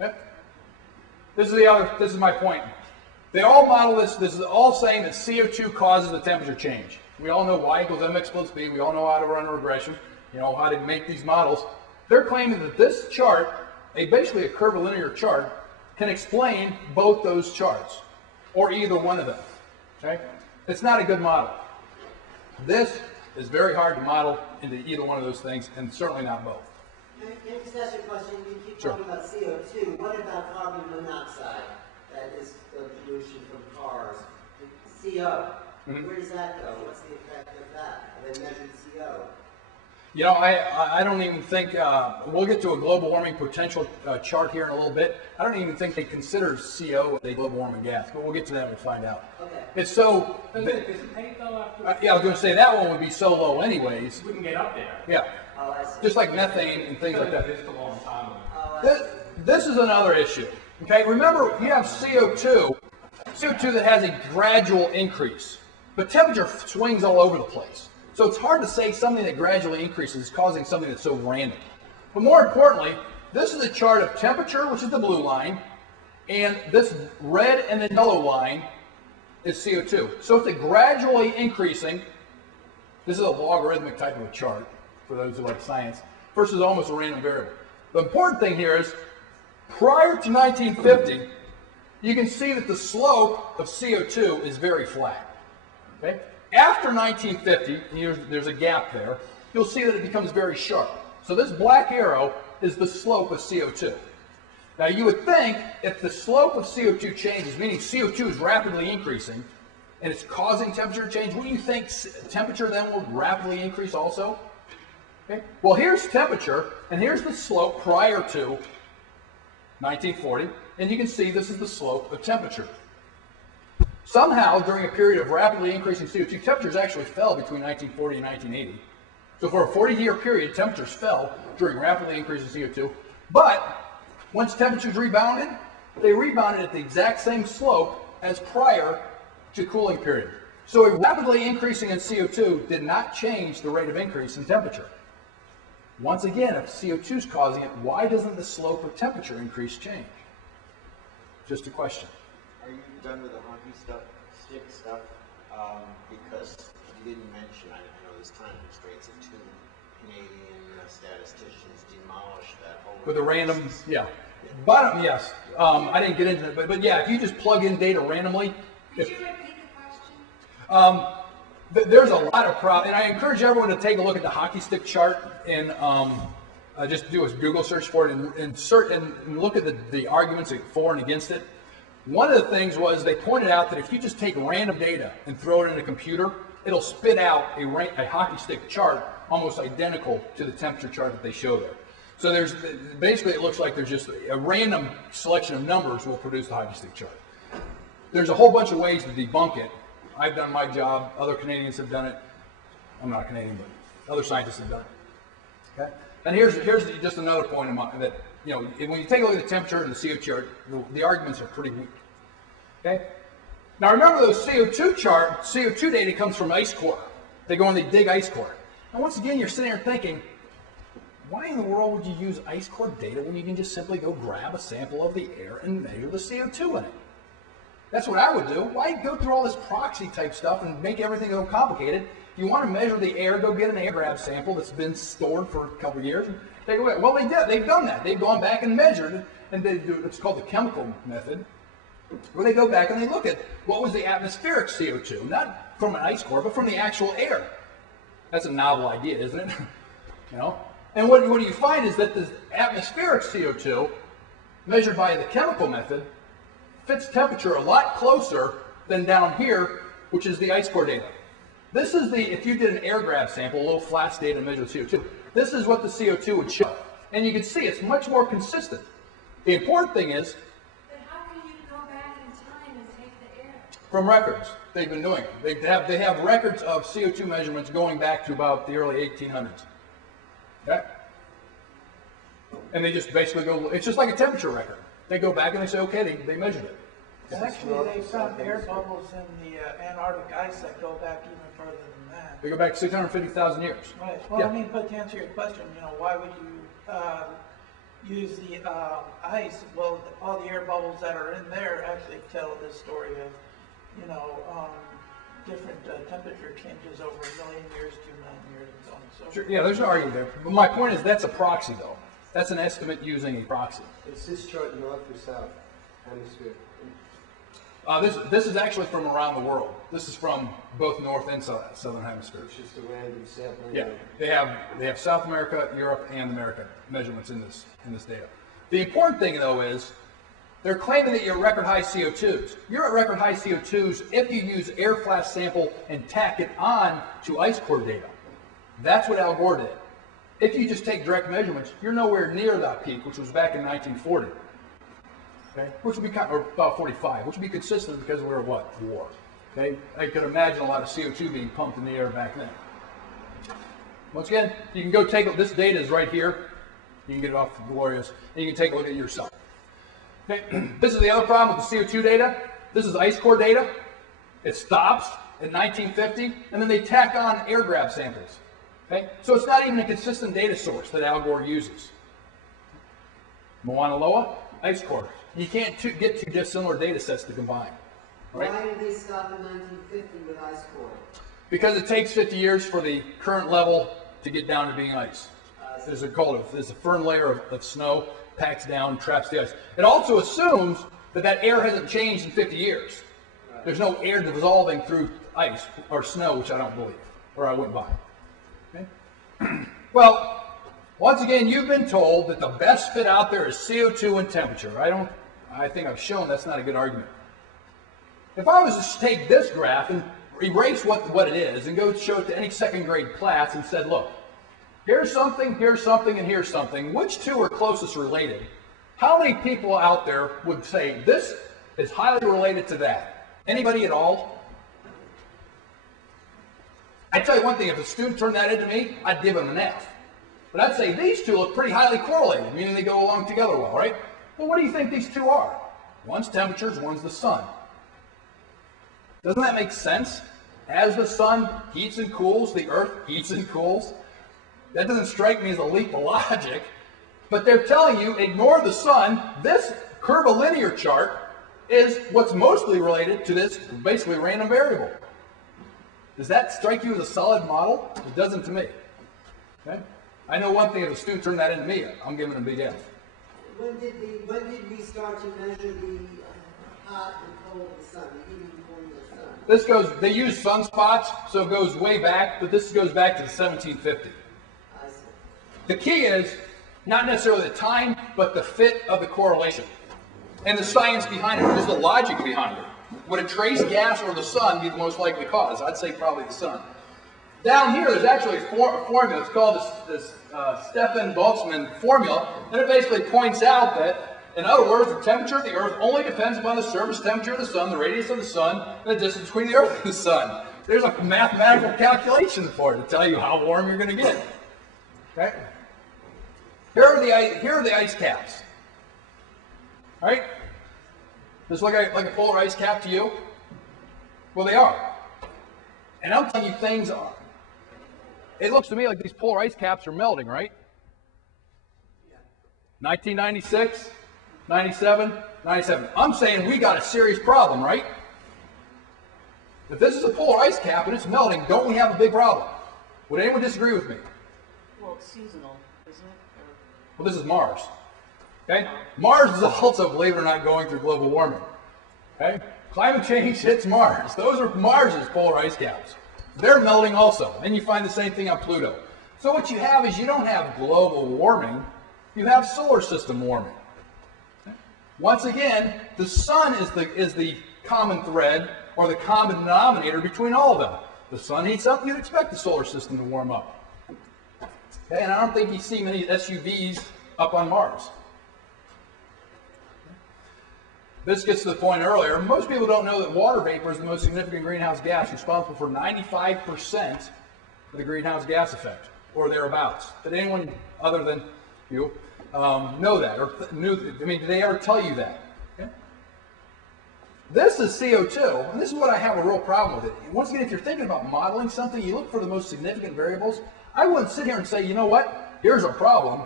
Okay. This is my point. They all model this. This is all saying that CO2 causes the temperature change. We all know y equals mx plus b. We all know how to run a regression. You know how to make these models. They're claiming that this chart, basically a curvilinear chart, can explain both those charts, or either one of them. Okay? It's not a good model. This is very hard to model into either one of those things, and certainly not both. Can I just ask you a question? You keep Sure. talking about CO2. What about carbon monoxide? That is the pollution from cars. CO. Mhm. Where does that go? What's the effect of that? Have they measured CO? You know, I don't even think, we'll get to a global warming potential chart here in a little bit. I don't even think they consider CO a global warming gas, but we'll get to that and we'll find out. Okay. It's so, Is it paint though after? yeah, I was going to say that one would be so low anyways. We can get up there. Yeah, Oh, I see. just like methane and things like that. It's a long time ago. Oh, I see. This is another issue. Okay, remember you have CO2 that has a gradual increase, but temperature swings all over the place. So it's hard to say something that gradually increases is causing something that's so random. But more importantly, this is a chart of temperature, which is the blue line, and this red and the yellow line is CO2. So it's a gradually increasing, this is a logarithmic type of a chart for those who like science, versus almost a random variable. The important thing here is, prior to 1950, you can see that the slope of CO2 is very flat. Okay? After 1950, there's a gap there, you'll see that it becomes very sharp. So this black arrow is the slope of CO2. Now you would think if the slope of CO2 changes, meaning CO2 is rapidly increasing, and it's causing temperature change, wouldn't you think temperature then will rapidly increase also? Okay? Well, here's temperature, and here's the slope prior to 1940, and you can see this is the slope of temperature. Somehow, during a period of rapidly increasing CO2, temperatures actually fell between 1940 and 1980. So for a 40-year period, temperatures fell during rapidly increasing CO2. But once temperatures rebounded, they rebounded at the exact same slope as prior to cooling period. So a rapidly increasing in CO2 did not change the rate of increase in temperature. Once again, if CO2 is causing it, why doesn't the slope of temperature increase change? Just a question. Are you done with the hockey stick stuff? Because you didn't mention, I know there's time constraints, and 2 Canadian statisticians demolished that whole. With a random, yeah. Bottom, yes. I didn't get into it, but yeah, if you just plug in data randomly. Could you repeat the question? There's a lot of problems, and I encourage everyone to take a look at the hockey stick chart and just do a Google search for it and look at the arguments for and against it. One of the things was they pointed out that if you just take random data and throw it in a computer, it'll spit out a hockey stick chart almost identical to the temperature chart that they show there. So there's basically, it looks like there's just a random selection of numbers will produce the hockey stick chart. There's a whole bunch of ways to debunk it. I've done my job. Other Canadians have done it. I'm not Canadian, but other scientists have done it. Okay. And here's just another point in mind that, you know, when you take a look at the temperature and the CO2 chart, the arguments are pretty weak. Okay. Now remember, those CO2 data comes from ice core. They go and they dig ice core. And once again, you're sitting there thinking, why in the world would you use ice core data when you can just simply go grab a sample of the air and measure the CO2 in it? That's what I would do. Why go through all this proxy type stuff and make everything so complicated? If you want to measure the air, go get an air grab sample that's been stored for a couple of years and take it away. Well, they did. They've done that. They've gone back and measured, and they do. It's called the chemical method, where they go back and they look at what was the atmospheric CO2, not from an ice core, but from the actual air. That's a novel idea, isn't it? You know. And what do you find is that the atmospheric CO2, measured by the chemical method, fits temperature a lot closer than down here, which is the ice core data. This is if you did an air grab sample, a little flash data to measure the CO2, this is what the CO2 would show. And you can see it's much more consistent. The important thing is, But how can you go back in time and take the air? from records, they've been doing it. They have records of CO2 measurements going back to about the early 1800s. Okay? And they just basically go, it's just like a temperature record. They go back and they say, okay, they measured it. Actually, they found air bubbles in the Antarctic ice that go back even further than that. They go back 650,000 years. Right. Well, Yeah. I mean, but to answer your question, you know, why would you use the ice? Well, all the air bubbles that are in there actually tell the story of, you know, different temperature changes over 1 million years, 2 million years, and so on and so forth. Sure, yeah, there's no argument there. But my point is that's a proxy, though. That's an estimate using a proxy. Is this chart north or south hemisphere? This is actually from around the world. This is from both North and Southern hemispheres. It's just a random sampling? Yeah, they have South America, Europe, and America measurements in this data. The important thing, though, is they're claiming that you're at record high CO2s. You're at record high CO2s if you use air flash sample and tack it on to ice core data. That's what Al Gore did. if you just take direct measurements, you're nowhere near that peak, which was back in 1940. Okay, which would be or about 45, which would be consistent because we were what? War. Okay, I could imagine a lot of CO2 being pumped in the air back then. Once again, you can go take this data is right here. You can get it off of Glorious, and you can take a look at it yourself. Okay, this is the other problem with the CO2 data. This is ice core data. It stops in 1950, and then they tack on air grab samples. Okay, so it's not even a consistent data source that Al Gore uses. Mauna Loa, ice core. You can't get two dissimilar data sets to combine. Right? Why did they stop in 1950 with ice core? Because it takes 50 years for the current level to get down to being ice. There's a firm layer of snow, packs down, traps the ice. It also assumes that air hasn't changed in 50 years. There's no air dissolving through ice or snow, which I don't believe, or I wouldn't buy. Okay? Well, once again, you've been told that the best fit out there is CO2 and temperature. I think I've shown that's not a good argument. If I was to take this graph and erase what it is and go show it to any second grade class and said, look, here's something, and here's something, which two are closest related? How many people out there would say this is highly related to that? Anybody at all? I tell you one thing, if a student turned that into me, I'd give him an F. But I'd say these two look pretty highly correlated, meaning they go along together well, right? Well, what do you think these two are? One's temperatures, one's the sun. Doesn't that make sense? As the sun heats and cools, the earth heats and cools. That doesn't strike me as a leap of logic, but they're telling you, ignore the sun. This curvilinear chart is what's mostly related to this basically random variable. Does that strike you as a solid model? It doesn't to me. Okay? I know one thing, if a student turned that into me, I'm giving them a big F. When did we start to measure the hot and cold of the sun, the heat and cold of the sun? They use sunspots, so it goes way back, but this goes back to the 1750. I see. The key is not necessarily the time, but the fit of the correlation. And the science behind it, there's the logic behind it. Would a trace gas or the sun be the most likely cause? I'd say probably the sun. Down here, there's actually a formula. It's called this Stefan-Boltzmann formula, and it basically points out that, in other words, the temperature of the Earth only depends upon the surface temperature of the sun, the radius of the sun, and the distance between the Earth and the sun. There's a mathematical calculation for it to tell you how warm you're going to get. Okay? Here are the ice caps. All right? Does it look like a polar ice cap to you? Well, they are. And I'm telling you, things are. It looks to me like these polar ice caps are melting, right? 1996, 97, 97. I'm saying we got a serious problem, right? If this is a polar ice cap and it's melting, don't we have a big problem? Would anyone disagree with me? Well, it's seasonal, isn't it? Well, this is Mars. Okay? Mars is also, believe it or not, going through global warming. Okay? Climate change hits Mars. Those are Mars's polar ice caps. They're melting also. And you find the same thing on Pluto. So what you have is you don't have global warming, you have solar system warming. Okay? Once again, the sun is the common thread or the common denominator between all of them. The sun heats up, you'd expect the solar system to warm up. Okay? And I don't think you see many SUVs up on Mars. This gets to the point earlier. Most people don't know that water vapor is the most significant greenhouse gas, responsible for 95% of the greenhouse gas effect, or thereabouts. Did anyone other than you know that? Or did they ever tell you that? Okay. This is CO2, and this is what I have a real problem with it. Once again, if you're thinking about modeling something, you look for the most significant variables. I wouldn't sit here and say, you know what, here's our problem.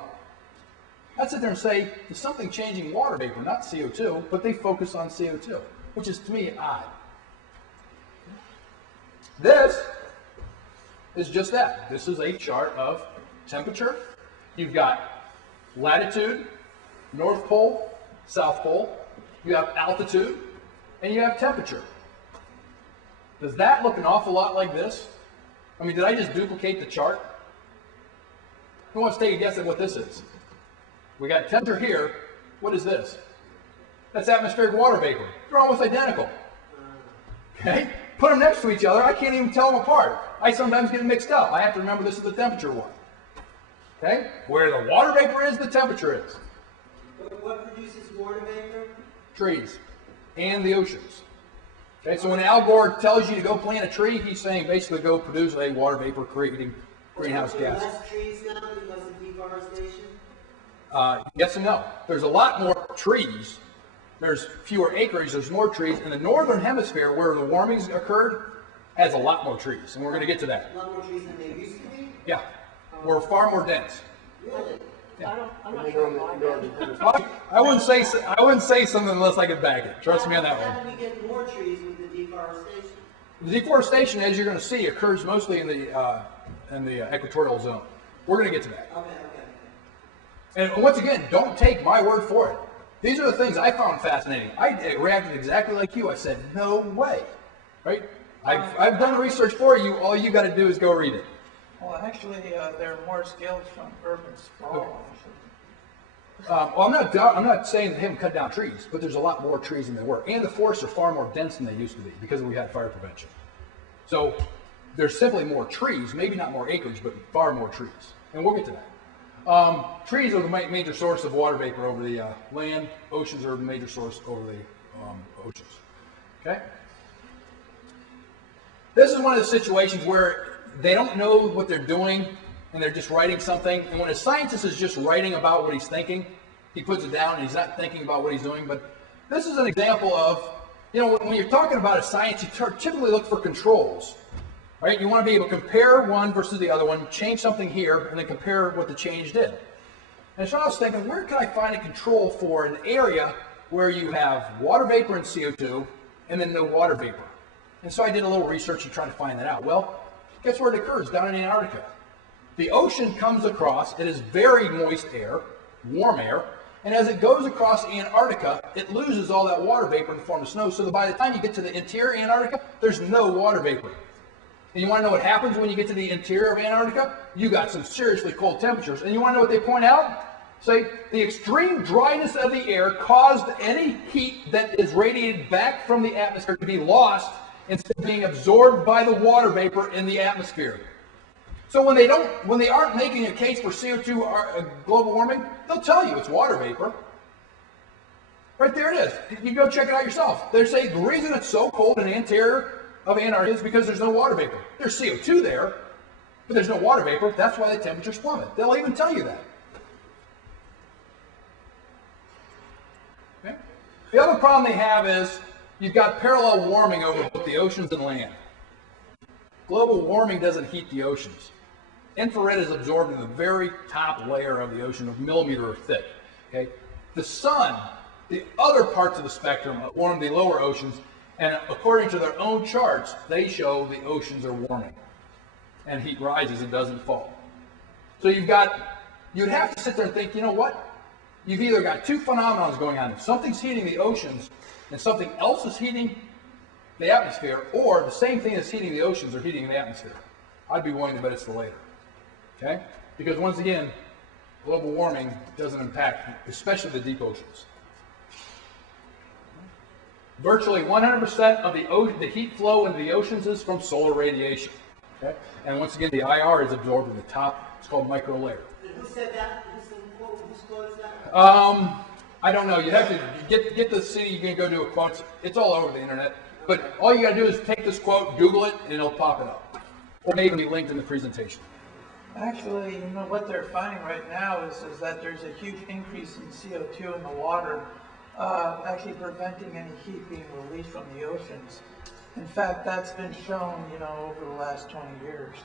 I'd sit there and say, there's something changing water vapor, not CO2, but they focus on CO2, which is, to me, odd. This is just that. This is a chart of temperature. You've got latitude, North Pole, South Pole. You have altitude, and you have temperature. Does that look an awful lot like this? I mean, did I just duplicate the chart? Who wants to take a guess at what this is? We got temperature here. What is this? That's atmospheric water vapor. They're almost identical. Okay? Put them next to each other. I can't even tell them apart. I sometimes get them mixed up. I have to remember this is the temperature one. Okay? Where the water vapor is, the temperature is. What produces water vapor? Trees and the oceans. Okay, so when Al Gore tells you to go plant a tree, he's saying basically go produce a water vapor creating greenhouse gas. Less trees now because of deforestation? Yes and no. There's a lot more trees. There's fewer acreage, there's more trees. In the northern hemisphere, where the warming's occurred, has a lot more trees, and we're going to get to that. A lot more trees than they used to be? Yeah, we're far more dense. Really? I'm not sure why that. I wouldn't say something unless I could back it. Trust me on that How one. do we get more trees with the deforestation? The deforestation, as you're going to see, occurs mostly in the equatorial zone. We're going to get to that. Okay. And once again, don't take my word for it. These are the things I found fascinating. I reacted exactly like you. I said, no way. Right? I've done the research for you. All you got to do is go read it. Well, actually, there are more scales from urban sprawl. Well, I'm not saying that they haven't cut down trees, but there's a lot more trees than there were. And the forests are far more dense than they used to be because we had fire prevention. So there's simply more trees, maybe not more acreage, but far more trees. And we'll get to that. Trees are the major source of water vapor over the land. Oceans are the major source over the oceans. Okay? This is one of the situations where they don't know what they're doing and they're just writing something. And when a scientist is just writing about what he's thinking, he puts it down and he's not thinking about what he's doing. But this is an example of, when you're talking about a science, you typically look for controls. Right? You want to be able to compare one versus the other one, change something here, and then compare what the change did. And so I was thinking, where can I find a control for an area where you have water vapor and CO2 and then no water vapor? And so I did a little research to try to find that out. Well, guess where it occurs? Down in Antarctica. The ocean comes across, it is very moist air, warm air, and as it goes across Antarctica, it loses all that water vapor in the form of snow, so that by the time you get to the interior of Antarctica, there's no water vapor. And you want to know what happens when you get to the interior of Antarctica? You got some seriously cold temperatures. And you want to know what they point out? Say, the extreme dryness of the air caused any heat that is radiated back from the atmosphere to be lost instead of being absorbed by the water vapor in the atmosphere. So when they aren't making a case for CO2 or global warming, they'll tell you it's water vapor. Right there it is. You can go check it out yourself. They say the reason it's so cold in the interior of Antarctica is because there's no water vapor. There's CO2 there, but there's no water vapor. That's why the temperatures plummet. They'll even tell you that. Okay? The other problem they have is you've got parallel warming over both the oceans and land. Global warming doesn't heat the oceans. Infrared is absorbed in the very top layer of the ocean, a millimeter thick. Okay? The sun, the other parts of the spectrum warm the lower oceans, and according to their own charts, they show the oceans are warming. And heat rises and doesn't fall. So you'd have to sit there and think, you know what? You've either got two phenomena going on. Something's heating the oceans and something else is heating the atmosphere, or the same thing that's heating the oceans are heating the atmosphere. I'd be willing to bet it's the later. Okay? Because once again, global warming doesn't impact, especially the deep oceans. Virtually 100% of the heat flow into the oceans is from solar radiation. Okay? And once again, the IR is absorbed in the top. It's called micro layer. Who said that? Whose quote is that? I don't know. You have to get the CD. You can go do a quote. It's all over the internet. But all you got to do is take this quote, Google it, and it'll pop it up. Or maybe it'll be linked in the presentation. Actually, what they're finding right now is that there's a huge increase in CO2 in the water, actually preventing any heat being released from the oceans. In fact, that's been shown, over the last 20 years.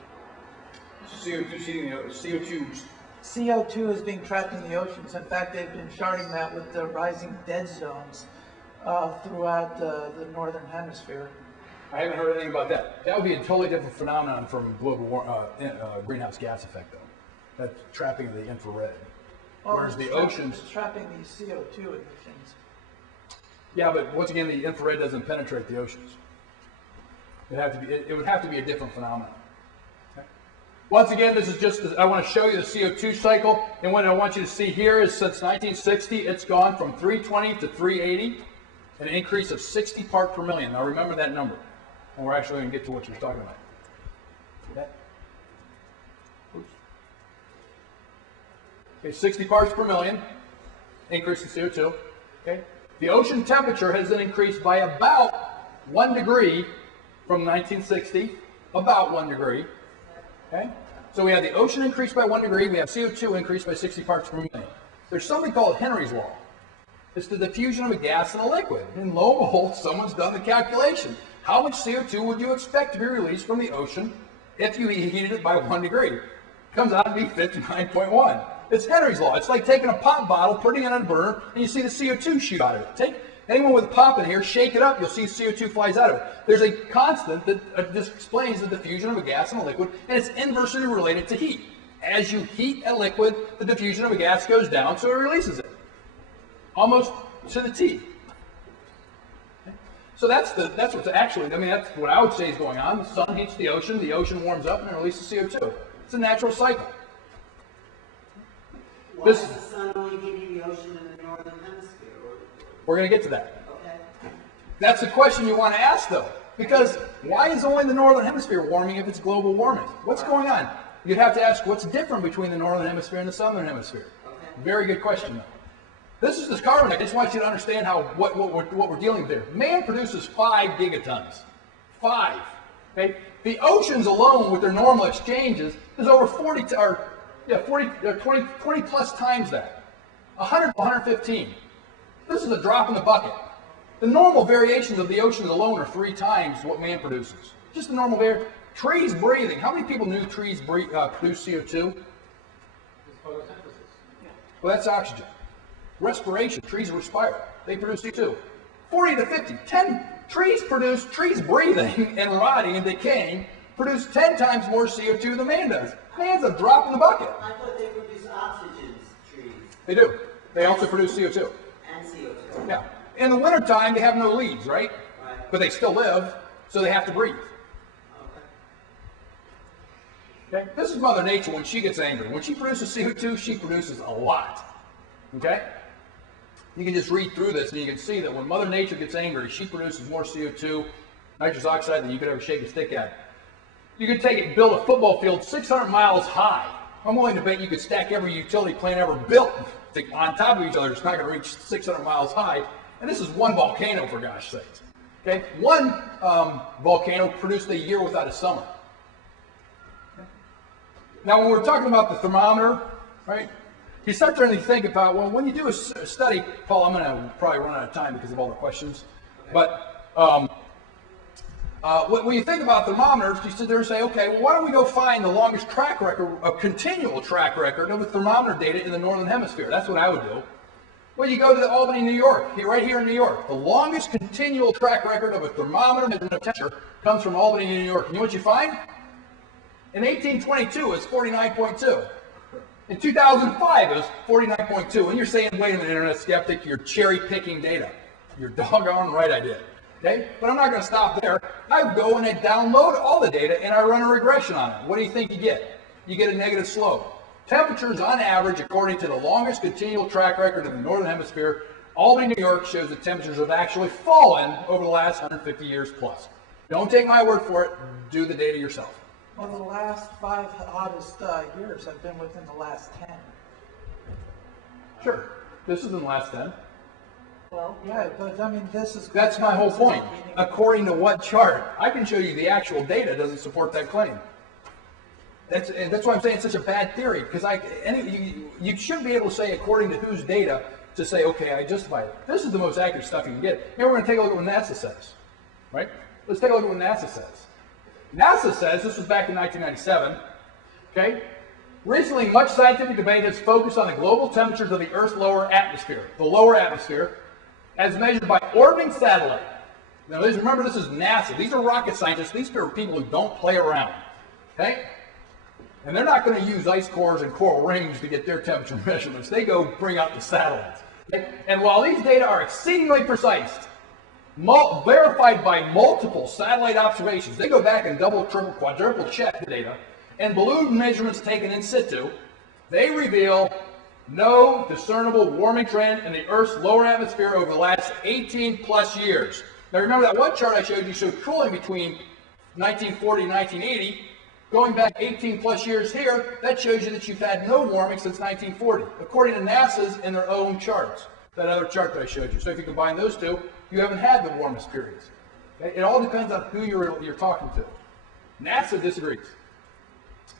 CO2 is being trapped in the oceans. In fact, they've been charting that with the rising dead zones throughout the northern hemisphere. I haven't heard anything about that. That would be a totally different phenomenon from global greenhouse gas effect, though. That's trapping of the infrared. Whereas the oceans... It's trapping these CO2 emissions. Yeah, but once again, the infrared doesn't penetrate the oceans. It would have to be a different phenomenon. Okay? Once again, this is just, I want to show you the CO2 cycle, and what I want you to see here is since 1960, it's gone from 320 to 380, an increase of 60 part per million. Now remember that number, and we're actually going to get to what you're talking about. Okay? Oops. Okay, 60 parts per million increase in CO2. Okay, the ocean temperature has been increased by about 1 degree from 1960, about 1 degree. Okay, so we have the ocean increased by 1 degree, we have CO2 increased by 60 parts per million. There's something called Henry's law. It's the diffusion of a gas in a liquid. And lo and behold, someone's done the calculation. How much CO2 would you expect to be released from the ocean if you heated it by 1 degree? It comes out to be 59.1. It's Henry's law. It's like taking a pop bottle, putting it on a burner, and you see the CO2 shoot out of it. Take anyone with a pop in here, shake it up, you'll see CO2 flies out of it. There's a constant that just explains the diffusion of a gas in a liquid, and it's inversely related to heat. As you heat a liquid, the diffusion of a gas goes down, so it releases it. Almost to the T. So that's what's actually, I mean, that's what I would say is going on. The sun heats the ocean warms up, and it releases CO2. It's a natural cycle. Why does the sun only give you the ocean in the northern hemisphere? We're going to get to that. Okay. That's the question you want to ask, though. Because why is only the northern hemisphere warming if it's global warming? What's going on? You'd have to ask what's different between the northern hemisphere and the southern hemisphere. Okay. Very good question, though. This is this carbon. I just want you to understand how what we're dealing with here. Man produces 5 gigatons. 5. Okay? The oceans alone, with their normal exchanges, is over 20 plus times that. 100 to 115. This is a drop in the bucket. The normal variations of the oceans alone are 3 times what man produces. Just the normal variation. Trees breathing. How many people knew trees produce CO2? It's photosynthesis. Well, that's oxygen. Respiration. Trees respire. They produce CO2. 40 to 50. 10 trees breathing and rotting and decaying produce 10 times more CO2 than man does. Man's a drop in the bucket. I thought they produce oxygen, trees. They do. They also produce CO2. And CO2. Yeah. In the wintertime, they have no leaves, right? Right. But they still live, so they have to breathe. Okay? This is Mother Nature when she gets angry. When she produces CO2, she produces a lot. Okay? You can just read through this and you can see that when Mother Nature gets angry, she produces more CO2, nitrous oxide, than you could ever shake a stick at. You could take it and build a football field 600 miles high. I'm willing to bet you could stack every utility plant ever built on top of each other. It's not going to reach 600 miles high. And this is one volcano, for gosh sakes. Okay? One volcano produced a year without a summer. Okay? Now, when we're talking about the thermometer, right? You start to think about, well, when you do a study, Paul, I'm going to probably run out of time because of all the questions. But when you think about thermometers, you sit there and say, okay, well, why don't we go find the longest track record, a continual track record of the thermometer data in the northern hemisphere? That's what I would do. Well, you go to Albany, New York, right here in New York. The longest continual track record of a thermometer measurement of temperature comes from Albany, New York. And you know what you find? In 1822, it's 49.2. In 2005, it was 49.2. And you're saying, wait a minute, Internet Skeptic, you're cherry-picking data. You're doggone right I did. Okay? But I'm not going to stop there. I go and I download all the data and I run a regression on it. What do you think you get? You get a negative slope. Temperatures on average, according to the longest continual track record in the northern hemisphere, Albany, New York, shows that temperatures have actually fallen over the last 150 years plus. Don't take my word for it. Do the data yourself. Well, the last 5 hottest years have been within the last 10. Sure. This is in the last 10. Well, yeah, but I mean, this is... That's my whole point. According to what chart? I can show you the actual data doesn't support that claim. That's why I'm saying it's such a bad theory, because you shouldn't be able to say according to whose data to say, okay, I justify it. This is the most accurate stuff you can get. Here we're going to take a look at what NASA says, right? Let's take a look at what NASA says. NASA says, this was back in 1997, okay? Recently, much scientific debate has focused on the global temperatures of the Earth's lower atmosphere. The lower atmosphere, as measured by orbiting satellite. Now, remember, this is NASA. These are rocket scientists. These are people who don't play around, okay? And they're not going to use ice cores and coral rings to get their temperature measurements. They go bring out the satellites. Okay? And while these data are exceedingly precise, verified by multiple satellite observations, they go back and double, triple, quadruple check the data, and balloon measurements taken in situ, they reveal no discernible warming trend in the Earth's lower atmosphere over the last 18 plus years. Now remember that one chart I showed you showed cooling between 1940 and 1980. Going back 18 plus years here, that shows you that you've had no warming since 1940, according to NASA's in their own charts, that other chart that I showed you. So if you combine those two, you haven't had the warmest periods. Okay? It all depends on who you're talking to. NASA disagrees.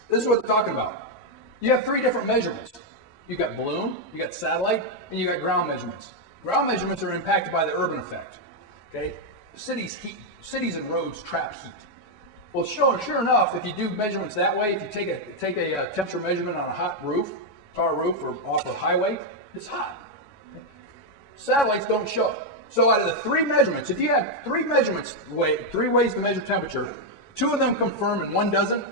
This is what they're talking about. You have three different measurements. You've got balloon, you got satellite, and you got ground measurements. Ground measurements are impacted by the urban effect. Okay? Cities and roads trap heat. Well, sure enough, if you do measurements that way, if you take a temperature measurement on a hot roof, tar roof, or off a highway, it's hot. Okay? Satellites don't show it. So out of the three measurements, if you have three measurements, three ways to measure temperature, two of them confirm and one doesn't,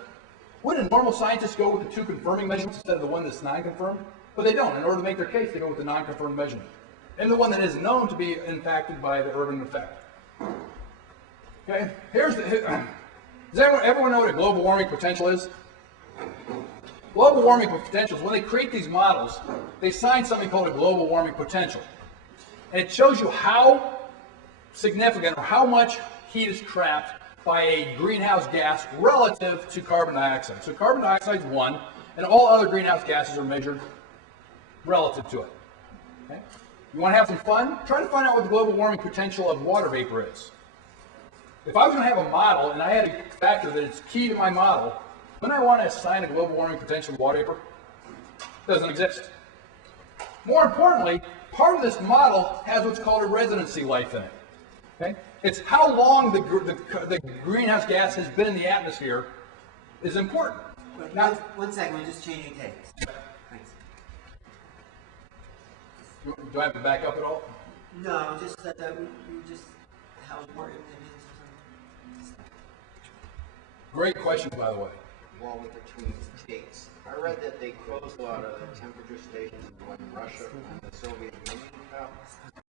wouldn't normal scientists go with the two confirming measurements instead of the one that's non-confirmed? But they don't. In order to make their case, they go with the non-confirmed measurement. And the one that is known to be impacted by the urban effect. Okay, does everyone know what a global warming potential is? Global warming potential is when they create these models, they assign something called a global warming potential. And it shows you how significant or how much heat is trapped by a greenhouse gas relative to carbon dioxide. So carbon dioxide is 1, and all other greenhouse gases are measured relative to it. Okay? You want to have some fun? Try to find out what the global warming potential of water vapor is. If I was going to have a model and I had a factor that is key to my model, wouldn't I want to assign a global warming potential of water vapor? It doesn't exist. More importantly, part of this model has what's called a residency life in it. Okay? It's how long the greenhouse gas has been in the atmosphere is important. Now, one second, we're just changing tapes. Thanks. Do I have to back up at all? No, just that you just how important it is. Great question, by the way. Wall between states. I read that they closed a lot of the temperature stations in Russia and the Soviet Union about